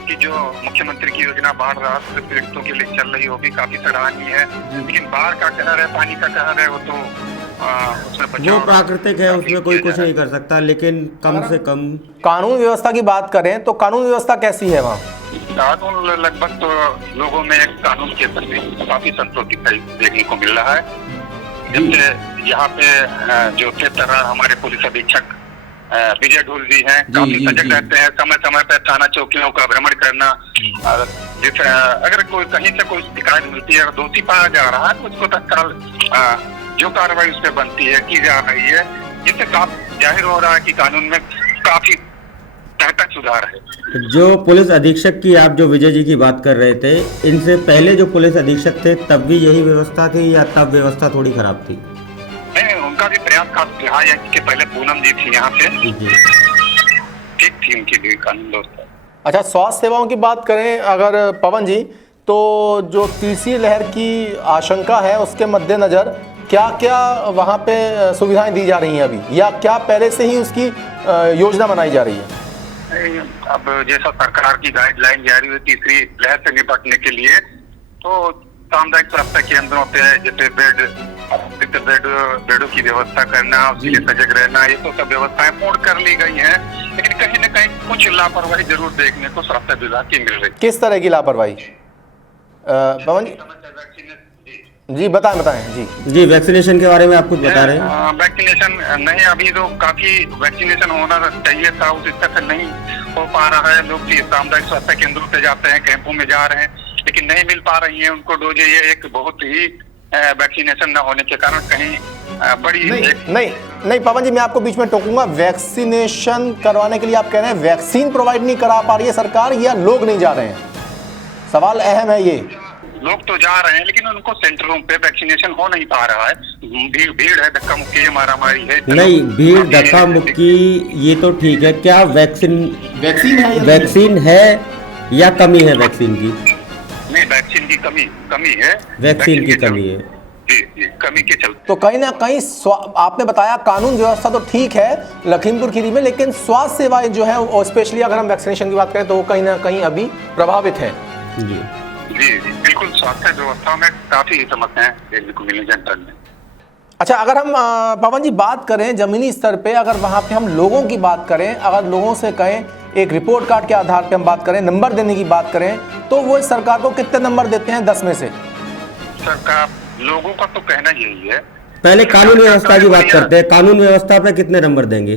की जो मुख्यमंत्री की योजना बाढ़ राहत पीड़ितों के लिए चल रही है वो भी काफी सराहनीय है। लेकिन बाढ़ का कहर है, पानी का कहर है, वो तो उसमें वो प्राकृतिक है, उसमें कोई कुछ नहीं कर सकता। लेकिन कम से कम कानून व्यवस्था की बात करें तो कानून व्यवस्था कैसी है वहाँ? कानून लगभग तो लोगों में कानून के प्रति काफी संतोष दिखाई देखने को मिल रहा है। जैसे यहाँ पे जो थे हमारे पुलिस अधीक्षक विजय ढोल जी हैं, काफी सजग रहते हैं, समय समय पर थाना चौकियों का भ्रमण करना। जैसे अगर कोई कहीं से कोई शिकायत मिलती है और दोषी पाया जा रहा है तो उसको तत्काल जो कार्रवाई उस पर बनती है की जा रही है, जिससे जाहिर हो रहा है कि कानून में काफी बेहतर सुधार है। जो पुलिस अधीक्षक की आप जो विजय जी की बात कर रहे थे, इनसे पहले जो पुलिस अधीक्षक थे तब भी यही व्यवस्था थी या तब व्यवस्था थोड़ी खराब थी? नहीं, उनका भी प्रयास काफी रहा है। इसके पहले पूनम जी थी यहाँ पे, ठीक थी उनकी भी कानून व्यवस्था। अच्छा, स्वास्थ्य सेवाओं की बात करें अगर पवन जी, तो जो तीसरी लहर की आशंका है उसके मद्देनजर क्या क्या वहाँ पे सुविधाएं दी जा रही हैं अभी, या क्या पहले से ही उसकी योजना बनाई जा रही है? अब जैसा सरकार की गाइडलाइन जारी हुई तीसरी लहर से निपटने के लिए, तो सामुदायिक स्वास्थ्य केंद्रों पे जैसे बेडों की व्यवस्था करना, उसके लिए सजग रहना, ये तो सब व्यवस्थाएं पूर्ण कर ली गई हैं। लेकिन कहीं न कहीं कुछ लापरवाही जरूर देखने को स्वास्थ्य विभाग की मिल रही है। किस तरह की लापरवाही? पवन जी बताएं जी। वैक्सीनेशन के बारे में आप कुछ बता रहे हैं? वैक्सीनेशन नहीं, अभी तो काफी वैक्सीनेशन होना चाहिए था, उस स्तर से नहीं हो पा रहा है। लोग सामुदायिक स्वास्थ्य केंद्रों पे जाते हैं, कैंपों में जा रहे हैं, लेकिन नहीं मिल पा रही है उनको डोजें। ये एक बहुत ही वैक्सीनेशन न होने के कारण कहीं बड़ी नहीं पवन जी, मैं आपको बीच में टोकूंगा। वैक्सीनेशन करवाने के लिए आप कह रहे हैं वैक्सीन प्रोवाइड नहीं करा पा रही है सरकार, या लोग नहीं जा रहे हैं? सवाल अहम है ये। लोग तो जा रहे हैं लेकिन उनको सेंटरों पे वैक्सीनेशन हो नहीं पा रहा है। भीड़ है, धक्का मुक्की है, मारामारी है। नहीं, भीड़ धक्का मुक्की ये तो ठीक है, क्या वैक्सीन है या कमी है वैक्सीन की? नहीं, वैक्सीन की कमी है। वैक्सीन की कमी है जी, कमी के चलते। तो कहीं ना कहीं आपने बताया कानून व्यवस्था तो ठीक है लखीमपुर खीरी में, लेकिन स्वास्थ्य सेवाएं जो है और स्पेशली अगर हम वैक्सीनेशन की बात करें तो वो कहीं ना कहीं अभी प्रभावित है। जी, बिल्कुल, स्वास्थ्य व्यवस्था में काफी समस्याएं देखने को मिली जनता में। अच्छा, अगर हम पवन जी बात करें जमीनी स्तर पे, अगर वहाँ पे हम लोगों की बात करें, अगर लोगों से कहें एक रिपोर्ट कार्ड के आधार पे हम बात करें, नंबर देने की बात करें, तो वो सरकार को कितने नंबर देते हैं 10 में से? सरकार लोगों का तो कहना यही है। पहले कानून व्यवस्था की बात करते हैं, कानून व्यवस्था पे कितने नंबर देंगे?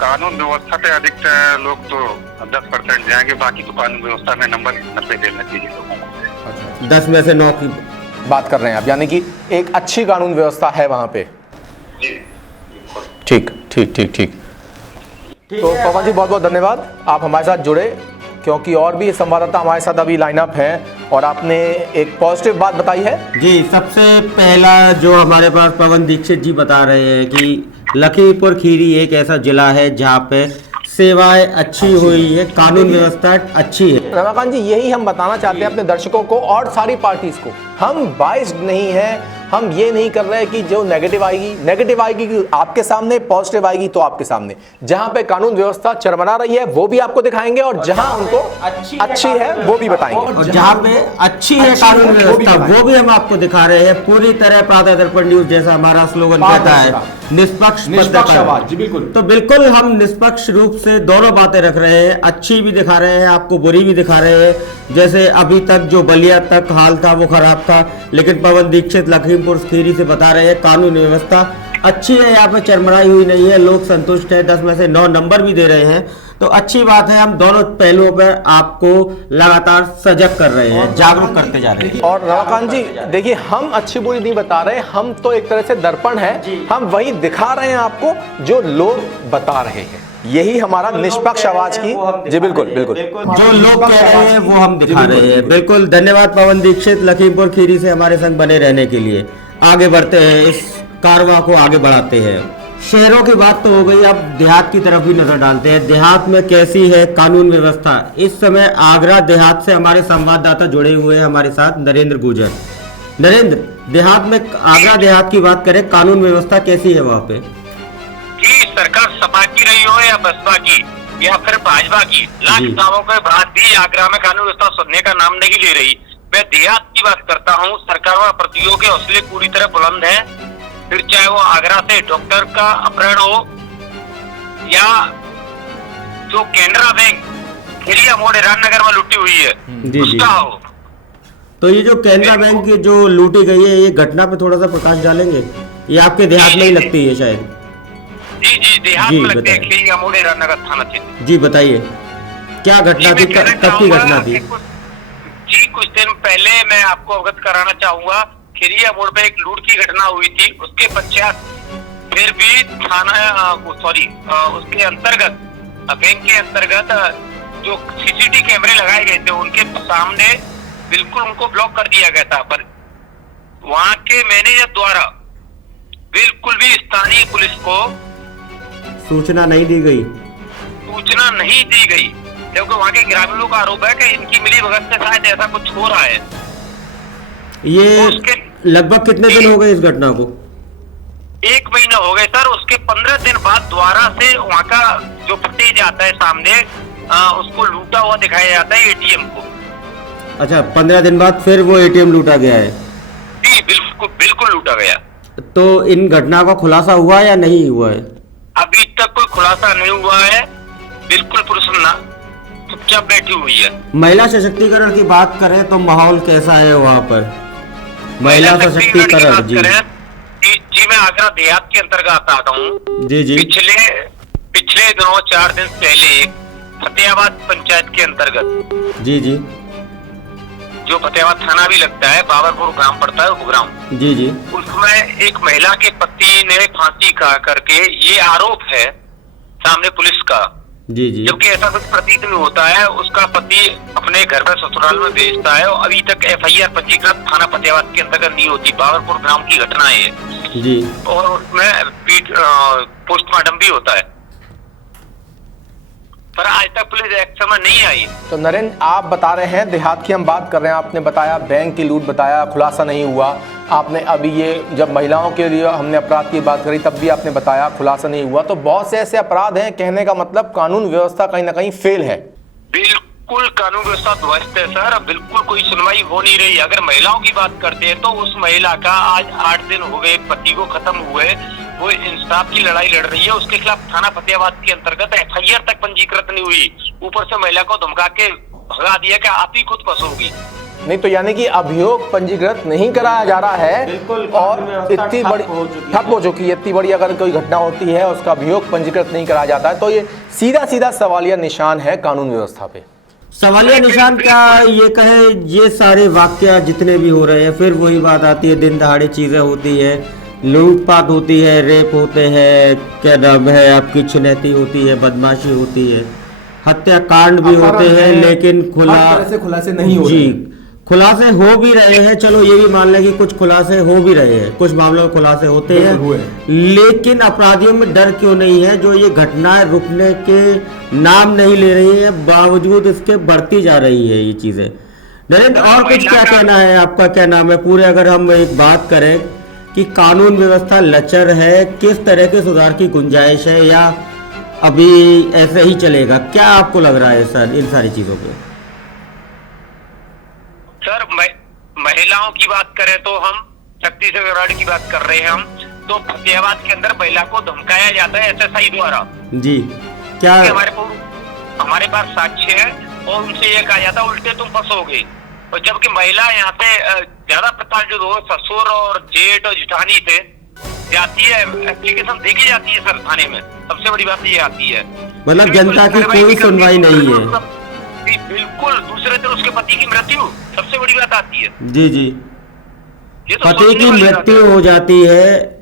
कानून व्यवस्था पे अधिकतर लोग तो 10% जाएंगे, बाकी तो कानून व्यवस्था में नंबर 90 देना चाहिए लोगों को। 10 में से 9 की बात कर रहे हैं आप, यानी कि एक अच्छी कानून व्यवस्था है वहाँ पे। ठीक। तो पवन जी बहुत बहुत धन्यवाद, आप हमारे साथ जुड़े, क्योंकि और भी संवाददाता हमारे साथ अभी लाइनअप हैं और आपने एक पॉजिटिव बात बताई है। जी, सबसे पहला जो हमारे पास पवन दीक्षित जी बता रहे हैं कि लखीमपुर खीरी एक ऐसा जिला है जहाँ पे सेवाएं अच्छी हुई है, कानून व्यवस्था अच्छी है। रमाकांत जी, यही हम बताना चाहते हैं अपने दर्शकों को और सारी पार्टीज को। हम बाइस्ड नहीं है, हम ये नहीं कर रहे कि जो नेगेटिव आएगी आपके सामने, पॉजिटिव आएगी तो आपके सामने। जहां पे कानून व्यवस्था चरमरा रही है वो भी आपको दिखाएंगे, और जहां उनको अच्छी है वो भी बताएंगे, और जहाँ पे अच्छी है कानून व्यवस्था वो भी हम आपको दिखा रहे हैं पूरी तरह। प्रातः दर्पण न्यूज जैसा हमारा स्लोगन कहता है, निष्पक्ष आवाज। जी बिल्कुल। तो बिल्कुल हम निष्पक्ष रूप से दोनों बातें रख रहे हैं, अच्छी भी दिखा रहे हैं, आपको बुरी भी दिखा रहे हैं। जैसे अभी तक जो बलिया तक हाल था वो खराब था, लेकिन पवन दीक्षित लखीमपुर खीरी से बता रहे हैं कानून व्यवस्था अच्छी है, यहाँ पे चरमराई हुई नहीं है, लोग संतुष्ट है, 10 में से 9 नंबर भी दे रहे हैं। तो अच्छी बात है, हम दोनों पहलुओं पर आपको लगातार सजग कर रहे हैं, जागरूक करते जा रहे हैं। और रमाकांत जी देखिए, हम अच्छी बुरी नहीं बता रहे, हम तो एक तरह से दर्पण है, हम वही दिखा रहे हैं आपको जो लोग बता रहे हैं। यही हमारा निष्पक्ष आवाज की। जी बिल्कुल बिल्कुल, जो लोग कह रहे हैं वो हम दिखा रहे हैं। बिल्कुल, धन्यवाद पवन दीक्षित लखीमपुर खीरी से हमारे संग बने रहने के लिए। आगे बढ़ते हैं, इस कारवां को आगे बढ़ाते हैं। शहरों की बात तो हो गई, अब देहात की तरफ भी नजर डालते हैं। देहात में कैसी है कानून व्यवस्था? इस समय आगरा देहात से हमारे संवाददाता जुड़े हुए हैं हमारे साथ, नरेंद्र गुर्जर। नरेंद्र, देहात में आगरा देहात की बात करें, कानून व्यवस्था कैसी है वहाँ पे? कि सरकार सपा की रही हो या बसपा की या फिर भाजपा की, लाख दावों के बाद भी आगरा में कानून व्यवस्था सुनने का नाम नहीं ले रही। मैं देहात की बात करता हूँ, सरकार व प्रतियों के हौसले पूरी तरह बुलंद है, फिर चाहे वो आगरा से डॉक्टर का अपहरण हो या जो कैनरा बैंक खिरिया मोड़ रामनगर में लुटी हुई है उसका हो। तो ये जो कैनरा बैंक की जो लूटी गई है, ये घटना पे थोड़ा सा प्रकाश डालेंगे? ये आपके देहात में ही लगती है शायद? जी देहात में लगते हैं, खिरिया मोड़ रामनगर थाना क्षेत्र। जी बताइए, क्या घटना थी, कब की घटना थी? जी कुछ दिन पहले मैं आपको अवगत कराना चाहूंगा, खिरिया मोड़ पे एक लूट की घटना हुई थी। उसके पश्चात फिर भी थाना उसके अंतर्गत बैंक के अंतर्गत जो सीसीटीवी कैमरे लगाए गए थे उनके सामने बिल्कुल उनको ब्लॉक कर दिया गया था, पर वहां के मैनेजर द्वारा बिल्कुल भी स्थानीय पुलिस को सूचना नहीं दी गई, क्योंकि वहाँ के ग्रामीणों का आरोप है कि इनकी मिलीभगत से शायद ऐसा कुछ हो रहा है। ये लगभग कितने दिन हो गए इस घटना को? 1 महीना हो गए सर। उसके 15 दिन बाद दोबारा से वहाँ का जो फुटेज आता है सामने, उसको लूटा हुआ दिखाया जाता है एटीएम को। अच्छा, 15 दिन बाद फिर वो एटीएम लूटा गया है? जी बिल्कुल लूटा गया। तो इन घटना का खुलासा हुआ या नहीं हुआ है? अभी तक कोई खुलासा नहीं हुआ है, बिल्कुल पुलिस चुपचाप बैठी हुई है। महिला सशक्तिकरण की बात करें तो माहौल कैसा है वहाँ पर? महिला सशक्तिकरण जी मैं आगरा देहात के अंतर्गत आता हूँ। जी पिछले दिनों 4 दिन पहले फतेहाबाद पंचायत के अंतर्गत जी जो फतेहाबाद थाना भी लगता है, बाबरपुर ग्राम पड़ता है उपग्राम, जी उसमें एक महिला के पति ने फांसी खा करके, ये आरोप है सामने पुलिस का, जी जबकि ऐसा कुछ प्रतीत नहीं होता है। उसका पति अपने घर पर ससुराल में भेजता है और अभी तक FIR पंजीकृत थाना फतेहाबाद के अंतर्गत नहीं होती। बाबरपुर ग्राम की घटना है जी, और उसमें पोस्टमार्टम भी होता है, पर आज तक पुलिस एक्शन में नहीं आई। तो नरेंद्र, आप बता रहे हैं देहात की हम बात कर रहे हैं, आपने बताया बैंक की लूट बताया, खुलासा नहीं हुआ। आपने अभी ये जब महिलाओं के लिए हमने अपराध की बात करी तब भी आपने बताया खुलासा नहीं हुआ। तो बहुत से ऐसे अपराध हैं, कहने का मतलब कानून व्यवस्था कहीं ना कहीं फेल है। बिल्कुल कानून व्यवस्था ध्वस्त है सर, बिल्कुल कोई सुनवाई हो नहीं रही। अगर महिलाओं की बात करते हैं तो उस महिला का आज 8 दिन हो गए पति को खत्म हुए, वो इंसाफ की लड़ाई लड़ रही है। उसके खिलाफ थाना फतेहाबाद के अंतर्गत FIR तक पंजीकृत नहीं हुई, ऊपर से महिला को धमका के भगा दिया कि आप ही खुद फंसोगी। नहीं तो यानी कि अभियोग पंजीकृत नहीं कराया जा रहा है, और इतनी बड़ी ठप हो चुकी है, इतनी बड़ी अगर कोई घटना होती है उसका अभियोग पंजीकृत नहीं कराया जाता है, तो ये सीधा सवालिया निशान है कानून व्यवस्था पे। सवालिया निशान क्या ये कहे, ये सारे वाकया जितने भी हो रहे हैं, फिर वही बात आती है, दिन दहाड़े चीजें होती है, लूटपाट होती है, रेप होते हैं, क्या नाम है आपकी, छिनैती होती है, बदमाशी होती है, हत्याकांड भी होते हैं, लेकिन खुलासे नहीं हो रहे। जी खुलासे हो भी रहे हैं, चलो ये भी मान लें कि कुछ खुलासे हो भी रहे हैं, कुछ मामलों में खुलासे होते हैं, लेकिन अपराधियों में डर क्यों नहीं है? जो ये घटनाएं रुकने के नाम नहीं ले रही है, बावजूद इसके बढ़ती जा रही है ये चीजें। नरेंद्र, और कुछ क्या कहना है आपका? क्या नाम है पूरे, अगर हम एक बात करें कि कानून व्यवस्था लचर है, किस तरह के सुधार की गुंजाइश है या अभी ऐसे ही चलेगा? क्या आपको लग रहा है सर इन सारी चीजों पे? सर महिलाओं की बात करें तो हम छत्तीसगढ़ की बात कर रहे हैं हम, तो फतेहाबाद के अंदर महिला को धमकाया जाता है एसएसआई द्वारा। जी क्या हमारे पास साक्ष्य है और उनसे ये कहा जाता है उल्टे तुम फंसोगे, और जबकि महिला यहाँ पे ज्यादा प्रताड़ित हो, ससुर और जेठ और जिठानी से जाती है, एप्लीकेशन देखी जाती है सर थाने में। सबसे बड़ी बात ये आती है, मतलब जनता की कोई सुनवाई नहीं है। बिल्कुल। दूसरे दिन उसके पति की मृत्यु सबसे बड़ी बात आती है। जी जी, ये तो पति की मृत्यु हो जाती है।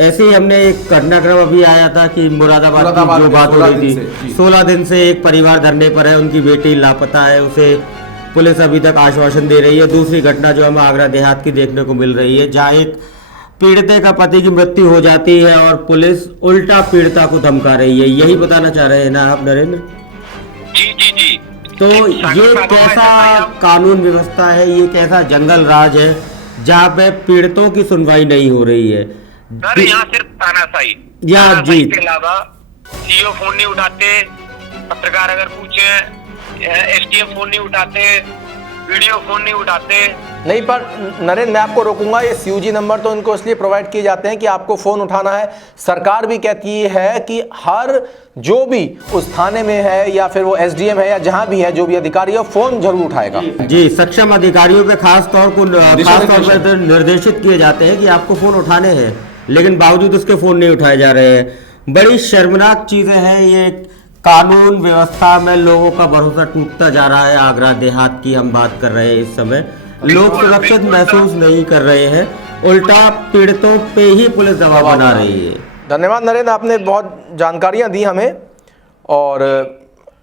ऐसे ही हमने एक घटनाक्रम अभी आया था कि मुरादाबाद की जो बात हो रही थी, 16 दिन से एक परिवार धरने पर है, उनकी बेटी लापता है, उसे पुलिस अभी तक आश्वासन दे रही है। दूसरी घटना जो हमें आगरा देहात की देखने को मिल रही है, जहाँ एक पीड़िते का पति की मृत्यु हो जाती है और पुलिस उल्टा पीड़िता को धमका रही है। यही बताना चाह रहे हैं ना आप नरेंद्र? जी जी जी। तो ये कैसा कानून व्यवस्था है, ये कैसा जंगल राज है जहाँ पे पीड़ितों की सुनवाई नहीं हो रही है? सर यहाँ सिर्फ तानाशाही जी के अलावा सीओ फोन नहीं उठाते, पत्रकार अगर पूछे एसडीएम फोन नहीं उठाते, वीडियो फोन नहीं उठाते। नहीं, पर नरेंद्र मैं आपको रोकूंगा। ये सीयूजी नंबर तो इनको इसलिए प्रोवाइड किए जाते हैं कि आपको फोन उठाना है। सरकार भी कहती है कि हर जो भी उस थाने में है या फिर वो एसडीएम है या जहां भी है, जो भी अधिकारी है, फोन जरूर उठाएगा। जी, सक्षम अधिकारियों पे खास तौर पर निर्देशित किए जाते हैं कि आपको फोन उठाने हैं, लेकिन बावजूद उसके फोन नहीं उठाए जा रहे हैं। बड़ी शर्मनाक चीजें हैं ये। कानून व्यवस्था में लोगों का भरोसा टूटता जा रहा है। आगरा देहात की हम बात कर रहे हैं। इस समय लोग सुरक्षित महसूस नहीं कर रहे हैं, उल्टा पीड़ितों पे ही पुलिस दबाव बना रही है। धन्यवाद नरेंद्र, आपने बहुत जानकारियां दी हमें। और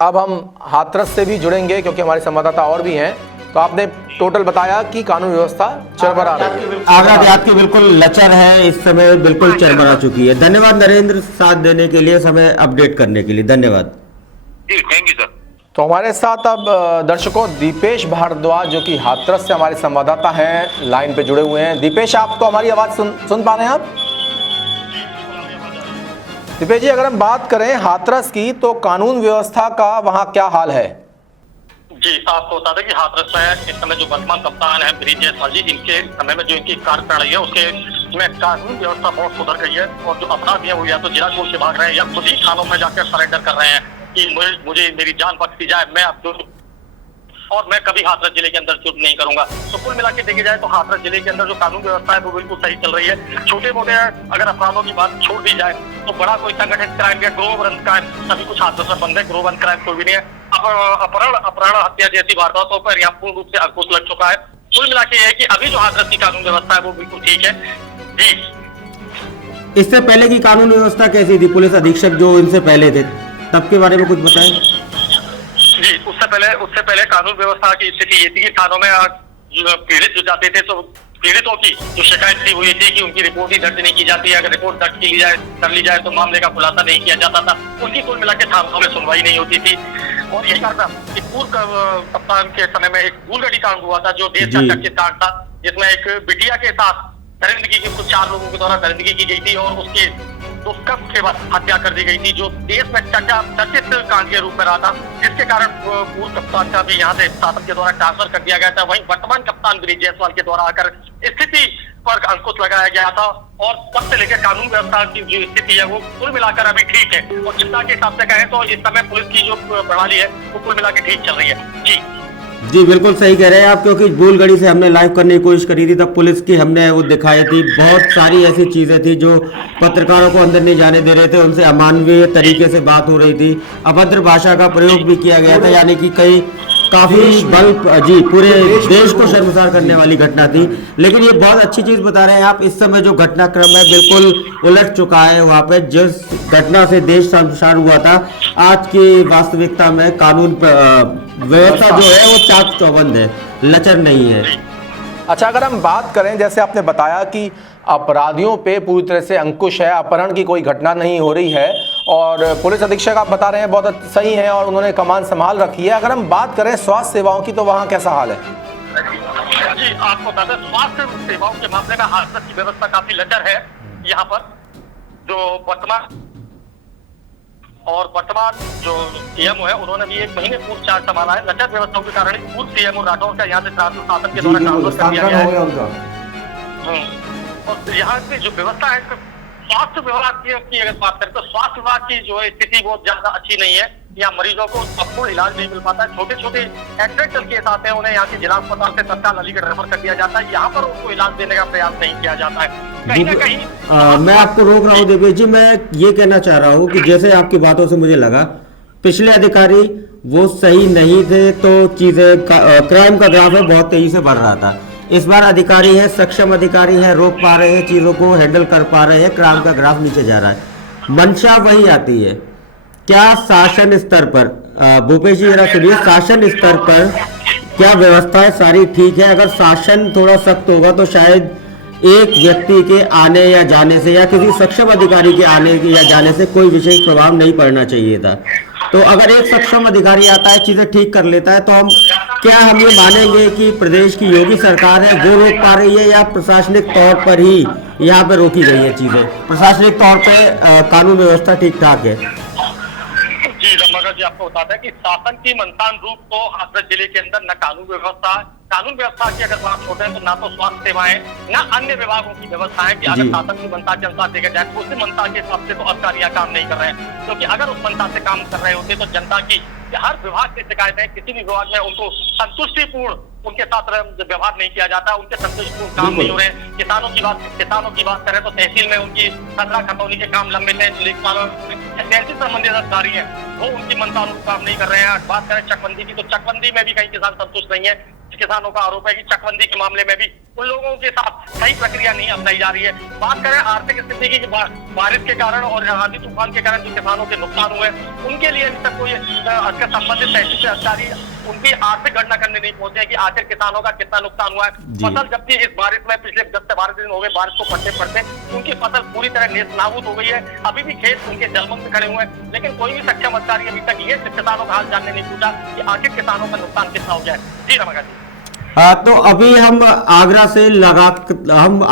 अब हम हाथरस से भी जुड़ेंगे क्योंकि हमारे संवाददाता और भी हैं। तो आपने टोटल बताया कि कानून व्यवस्था चरमरा रही है। आगरा देहात की बिल्कुल लचर है, इस समय बिल्कुल चरमरा चुकी है। धन्यवाद नरेंद्र, साथ देने के लिए, समय अपडेट करने के लिए धन्यवाद। जी थैंक यू सर। तो हमारे साथ अब दर्शकों दीपेश भारद्वाज जो कि हाथरस से हमारे संवाददाता हैं, लाइन पे जुड़े हुए हैं। दीपेश, आपको हमारी आवाज सुन पा रहे हैं आप? दीपेश जी, अगर हम बात करें हाथरस की, तो कानून व्यवस्था का वहां क्या हाल है? जी, आपको बता दें कि हाथरस में इस समय जो वर्तमान कप्तान है ब्रिजेश जायसवाल जी, इनके समय में जो इनकी कार्यप्रणाली है उसके में कानून व्यवस्था बहुत सुधर गई है। और जो अपराधी है वो या तो जिला कोर्ट से भाग रहे हैं या खुद ही थानों में जाकर सरेंडर कर रहे हैं कि मुझे मेरी जान बख्शी जाए, मैं अब जो और मैं कभी हाथरस जिले के अंदर जुर्म नहीं करूंगा। तो कुल मिला के देखी जाए तो हाथरस जिले के अंदर जो कानून व्यवस्था है वो बिल्कुल सही चल रही है। छोटे मोटे अगर अपराधों की बात छोड़ दी जाए तो बड़ा कोई संगठित क्राइम या ग्रोह क्राइम सभी कुछ हाथरस में बंद है। ग्रोह क्राइम कोई भी नहीं है। अपहरण हत्या जैसी वारदातों पर यहाँ पूर्ण रूप से अंकुश लग चुका है। कुल मिला के है कि अभी जो हाथरस की कानून व्यवस्था है वो बिल्कुल ठीक है। जी, इससे पहले की कानून व्यवस्था कैसी थी? पुलिस अधीक्षक जो इनसे पहले थे, तब के बारे में कुछ बताएं। जी, उससे पहले कानून व्यवस्था की स्थिति ये थी कि थानों में पीड़ित जो जाते थे तो पीड़ितों की जो शिकायत थी वो ये थी कि उनकी रिपोर्ट ही दर्ज नहीं की जाती है। अगर रिपोर्ट दर्ज कर ली जाए तो मामले का खुलासा नहीं किया जाता था। उनकी कुल मिला के थानों में सुनवाई नहीं होती थी। और यही कारण था कि पूर्व कप्तान के समय में एक भूलगढ़ी कांड हुआ था जो देश का चर्चित कांड था, जिसमें एक बिटिया के साथ दरिंदगी की कुछ 4 लोगों के द्वारा दरिंदगी की गई थी और उसके दुष्कर्म के बाद हत्या कर दी गई थी, जो देश में चर्चित कांड के रूप में रहा था, जिसके कारण पूर्व कप्तान का भी यहाँ से शासन के द्वारा ट्रांसफर कर दिया गया था। वहीं वर्तमान कप्तान ब्रिजेश जायसवाल के द्वारा आकर स्थिति पर अंकुश लगाया गया था और तब से लेकर कानून व्यवस्था की जो स्थिति है वो कुल मिलाकर अभी ठीक है। और चिंता के हिसाब से कहें तो इस समय पुलिस की जो प्रणाली है वो कुल मिलाकर ठीक चल रही है। जी बिल्कुल सही कह रहे हैं आप, क्योंकि भूलगढ़ी से हमने लाइव करने की कोशिश करी थी, तब पुलिस की हमने वो दिखाई थी। बहुत सारी ऐसी चीजें थी जो पत्रकारों को अंदर नहीं जाने दे रहे थे, उनसे अमानवीय तरीके से बात हो रही थी, अभद्र भाषा का प्रयोग भी किया गया था, यानी कि कई काफी पूरे देश को शर्मसार करने वाली घटना थी। लेकिन ये बहुत अच्छी चीज बता रहे हैं आप, इस समय जो घटनाक्रम है बिल्कुल उलट चुका है। वहां पे जिस घटना से देश शर्मसार हुआ था, आज की वास्तविकता में कानून व्यवस्था जो है वो चाक चौबंद है, लचर नहीं है। अच्छा, अगर हम बात करें, जैसे आपने बताया कि अपराधियों पे पूरी तरह से अंकुश है, अपहरण की कोई घटना नहीं हो रही है और पुलिस अधीक्षक आप बता रहे हैं बहुत सही है और उन्होंने कमान संभाल रखी है। अगर हम बात करें स्वास्थ्य सेवाओं की तो वहाँ कैसा हाल है? जी आपको बता दें, स्वास्थ्य सेवाओं के मामले में हाजत की व्यवस्था काफी लचर है यहाँ पर। जो वर्तमान जो सीएमओ है, उन्होंने भी 1 महीने पूर्व चार्ज संभाला है। लचर व्यवस्थाओं के कारण पूर्व सीएमओ राठौर का यहाँ से शासन के द्वारा ट्रांसफर कर दिया गया है। और यहाँ की जो व्यवस्था है, स्वास्थ्य विभाग की अगर बात करें तो स्वास्थ्य विभाग की जो स्थिति बहुत ज्यादा अच्छी नहीं है। यहाँ मरीजों को सबको इलाज नहीं मिल पाता है। छोटे छोटे एक्सीडेंटल केस आते हैं, उन्हें यहाँ के जिला अस्पताल से तत्काल अलीगढ़ रेफर कर दिया जाता है। यहाँ पर उनको इलाज देने का प्रयास नहीं किया जाता है। कहीं ना कहीं मैं आपको रोक रहा हूँ देवेश जी, मैं ये कहना चाह रहा हूँ कि जैसे आपकी बातों से मुझे लगा पिछले अधिकारी वो सही नहीं थे, तो चीजें क्राइम का ग्राफ है बहुत तेजी से बढ़ रहा था। इस बार अधिकारी है, सक्षम अधिकारी है, रोक पा रहे हैं, चीजों को हैंडल कर पा रहे हैं, क्राइम का ग्राफ नीचे जा रहा है। मंशा वही आती है, क्या शासन स्तर पर, भूपेश जी जरा सुनिए, शासन स्तर पर क्या व्यवस्थाएं सारी ठीक है? अगर शासन थोड़ा सख्त होगा तो शायद एक व्यक्ति के आने या जाने से या किसी सक्षम अधिकारी के आने या जाने से कोई विशेष प्रभाव नहीं पड़ना चाहिए था। तो अगर एक सक्षम अधिकारी आता है, चीजें ठीक कर लेता है, तो हम ये मानेंगे कि प्रदेश की योगी सरकार है वो रोक पा रही है, या प्रशासनिक तौर पर ही यहाँ पे रोकी गई है चीजें? प्रशासनिक तौर पे कानून व्यवस्था ठीक ठाक है। जी रमगा जी, आपको बताते हैं कि शासन की मनसान रूप तो हाथरस जिले के अंदर न कानून व्यवस्था की अगर बात होते हैं तो ना तो स्वास्थ्य सेवाएं, ना अन्य विभागों की व्यवस्था है कि अगर शासन की मनसा के अनुसार देखा जाए तो उसी मनसा के हिसाब से तो अधिकारी काम नहीं कर रहे हैं। क्योंकि अगर उस मनसा से काम कर रहे होते तो जनता की हर विभाग की शिकायतें, किसी भी विभाग में उनको संतुष्टिपूर्ण उनके साथ व्यवहार नहीं किया जाता, उनके संतुष्टिपूर्ण काम नहीं हो रहे हैं। किसानों की बात करें तो तहसील में उनकी खतरा खतौनी के काम लंबित है। तहसील संबंधित अधिकारी है वो उनकी मनसा अनुरूप काम नहीं कर रहे हैं। बात करें चकबंदी की, तो चकबंदी में भी कई किसान संतुष्ट नहीं है। किसानों का आरोप है कि चकबंदी के मामले में भी उन लोगों के साथ सही प्रक्रिया नहीं अपनाई जा रही है। बात करें आर्थिक स्थिति की, बारिश के कारण और आंधी तूफान के कारण जो किसानों के नुकसान हुए, उनके लिए अभी तक कोई संबंधित तहसील से अधिकारी उनकी आर्थिक गणना करने नहीं पहुंचे कि आखिर किसानों का कितना नुकसान हुआ है। फसल जबकि इस बारिश में पिछले 10 से 12 दिन हो गए बारिश को पड़ते उनकी फसल पूरी तरह नेस्तनाबूद हो गई है। अभी भी खेत उनके जलमग्न में खड़े हुए हैं, लेकिन कोई भी सक्षम अधिकारी अभी तक ये किसानों का हाल जानने नहीं पूछा कि आखिर किसानों का नुकसान कितना हो जाए। जी रमगा जी। तो अभी हम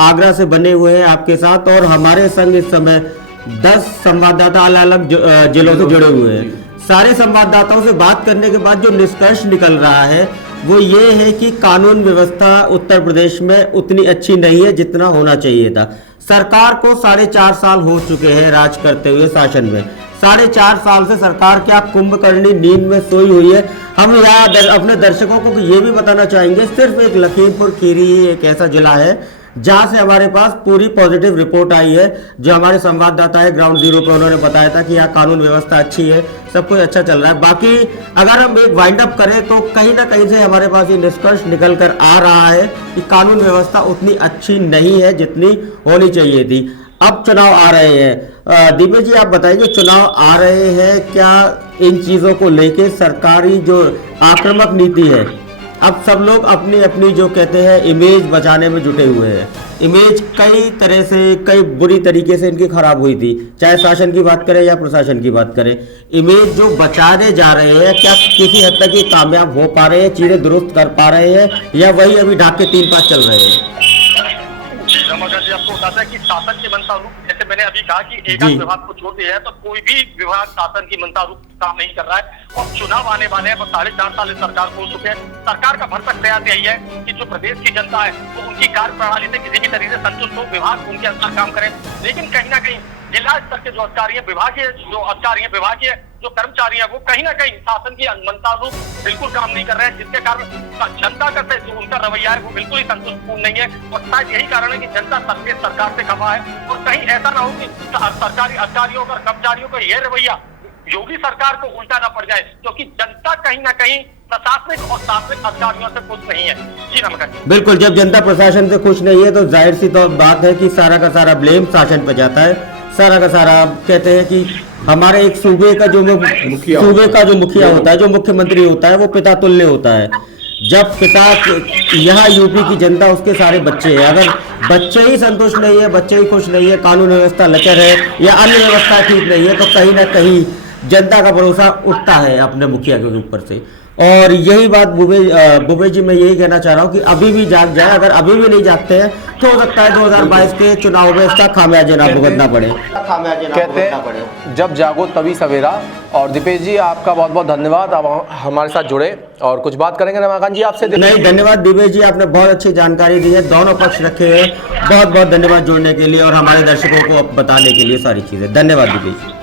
आगरा से बने हुए हैं आपके साथ, और हमारे संग इस समय 10 संवाददाता अलग अलग जिलों से जुड़े हुए हैं। सारे संवाददाताओं से बात करने के बाद जो निष्कर्ष निकल रहा है वो ये है कि कानून व्यवस्था उत्तर प्रदेश में उतनी अच्छी नहीं है जितना होना चाहिए था। सरकार को 4.5 साल हो चुके हैं राज करते हुए शासन में। 4.5 साल से सरकार क्या कुंभकर्णी नींद में सोई हुई है? हम यहाँ अपने दर्शकों को ये भी बताना चाहेंगे, सिर्फ एक लखीमपुर खीरी ही एक ऐसा जिला है जहां से हमारे पास पूरी पॉजिटिव रिपोर्ट आई है। जो हमारे संवाददाता है ग्राउंड जीरो पे, उन्होंने बताया था कि यहाँ कानून व्यवस्था अच्छी है, सब कुछ अच्छा चल रहा है। बाकी अगर हम एक वाइंड अप करें तो कहीं ना कहीं से हमारे पास ये निष्कर्ष निकल कर आ रहा है कि कानून व्यवस्था उतनी अच्छी नहीं है जितनी होनी चाहिए थी। अब चुनाव आ रहे हैं, दिव्य जी आप बताइए, चुनाव आ रहे हैं, क्या इन चीजों को लेके सरकारी जो आक्रामक नीति है, अब सब लोग अपनी अपनी जो कहते हैं इमेज बचाने में जुटे हुए हैं। इमेज कई तरह से, कई बुरी तरीके से इनकी खराब हुई थी, चाहे शासन की बात करें या प्रशासन की बात करें। इमेज जो बचाने जा रहे हैं, क्या किसी हद तक ये कामयाब हो पा रहे हैं, चीजें दुरुस्त कर पा रहे हैं, या वही अभी ढाके 3-5 चल रहे हैं? जी आपको बताता है कि शासन की मनसा रूप, जैसे मैंने अभी कहा कि एक विभाग को छोड़ दिया है तो कोई भी विभाग शासन की मनसा रूप काम नहीं कर रहा है। और चुनाव आने वाले हैं, 4.5 साल सरकार हो चुके हैं। सरकार का भरसक प्रयास यही है कि जो प्रदेश की जनता है वो उनकी कार्य प्रणाली से किसी भी तरीके से संतुष्ट हो, विभाग उनके अनुसार काम करें। लेकिन कहीं ना कहीं जिला स्तर के जो अधिकारी है, विभागीय जो अधिकारी है, विभागीय जो कर्मचारी है, वो कहीं ना कहीं शासन की मनसा रूप बिल्कुल काम नहीं कर रहे हैं, जिसके कारण जनता का जो उनका रवैया है वो बिल्कुल ही संतुष्टपूर्ण नहीं है। और शायद यही कारण है कि जनता सरकार से खफा है। और कहीं ऐसा ना हो कि सरकारी अधिकारियों और कर्मचारियों का यह रवैया योगी सरकार को उल्टा ना पड़ जाए, क्योंकि जनता कहीं ना कहीं प्रशासनिक और शासनिक अधिकारियों से खुश नहीं है। जी नमस्कार। बिल्कुल, जब जनता प्रशासन से खुश नहीं है तो जाहिर सी तो बात है कि सारा का सारा ब्लेम शासन पर जाता है। सारा का सारा कहते हैं कि हमारे एक सूबे का जो मुखिया होता है, जो मुख्यमंत्री होता है, वो पिता तुल्य होता है। जब पिता, यहाँ यूपी की जनता उसके सारे बच्चे हैं, अगर बच्चे ही संतुष्ट नहीं है, बच्चे ही खुश नहीं है, कानून व्यवस्था लचर है या अन्य व्यवस्था ठीक नहीं है, तो कहीं ना कहीं जनता का भरोसा उठता है अपने मुखिया के ऊपर से। और यही बात भूपेश जी मैं यही कहना चाह रहा हूँ कि अभी भी जाग जाए, अगर अभी भी नहीं जागते हैं तो हो सकता है 2022 के चुनाव में इसका खामियाजा ना भुगतना पड़े। कहते हैं जब जागो तभी सवेरा। और दीपेश जी आपका बहुत बहुत धन्यवाद, आप हमारे साथ जुड़े। और कुछ बात करेंगे रमाकांत जी आपसे? नहीं, धन्यवाद दीपेश जी, आपने बहुत अच्छी जानकारी दी है, दोनों पक्ष रखे हैं। बहुत बहुत धन्यवाद जुड़ने के लिए और हमारे दर्शकों को बताने के लिए सारी चीजें। धन्यवाद दीपेश जी।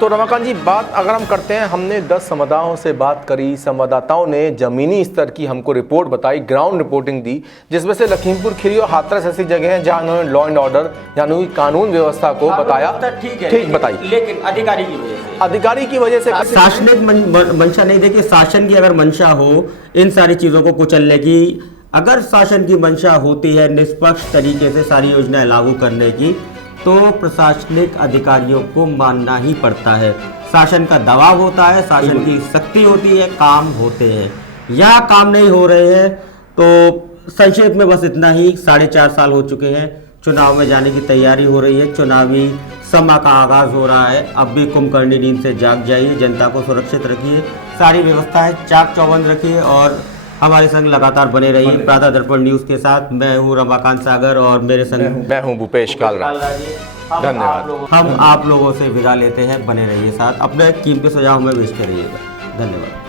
तो रमाकांत जी बात अगर हम करते हैं, हमने 10 संवाददाताओं से बात करी, संवाददाताओं ने जमीनी स्तर की हमको रिपोर्ट बताई, ग्राउंड रिपोर्टिंग दी, जिसमें से लखीमपुर खीरी और हाथरस ऐसी जगह हैं जहां उन्होंने लॉ एंड ऑर्डर यानी कानून व्यवस्था को बताया। ठीक बताइए, लेकिन अधिकारी की वजह से, अधिकारी की वजह से शासनिक मंशा नहीं। देखिए, शासन की अगर मंशा हो इन सारी चीजों को कुचलने की, अगर शासन की मंशा होती है निष्पक्ष तरीके से सारी योजनाएं लागू करने की, तो प्रशासनिक अधिकारियों को मानना ही पड़ता है। शासन का दबाव होता है, शासन की शक्ति होती है, काम होते हैं। यहाँ काम नहीं हो रहे हैं। तो संक्षेप में बस इतना ही। 4.5 साल हो चुके हैं, चुनाव में जाने की तैयारी हो रही है, चुनावी समय का आगाज हो रहा है। अब भी कुंभकर्णी नींद से जाग जाइए, जनता को सुरक्षित रखिए, सारी व्यवस्थाएं चाक चौबंद रखिए और हमारे संग लगातार बने रहिए। प्रातः दर्पण न्यूज के साथ मैं हूँ रमाकांत सागर और मेरे संग मैं हूँ भूपेश कालरा। धन्यवाद। हम आप लोगों से विदा लेते हैं, बने रहिए साथ, अपने कीमती सुझाव में भेजते रहिएगा। धन्यवाद।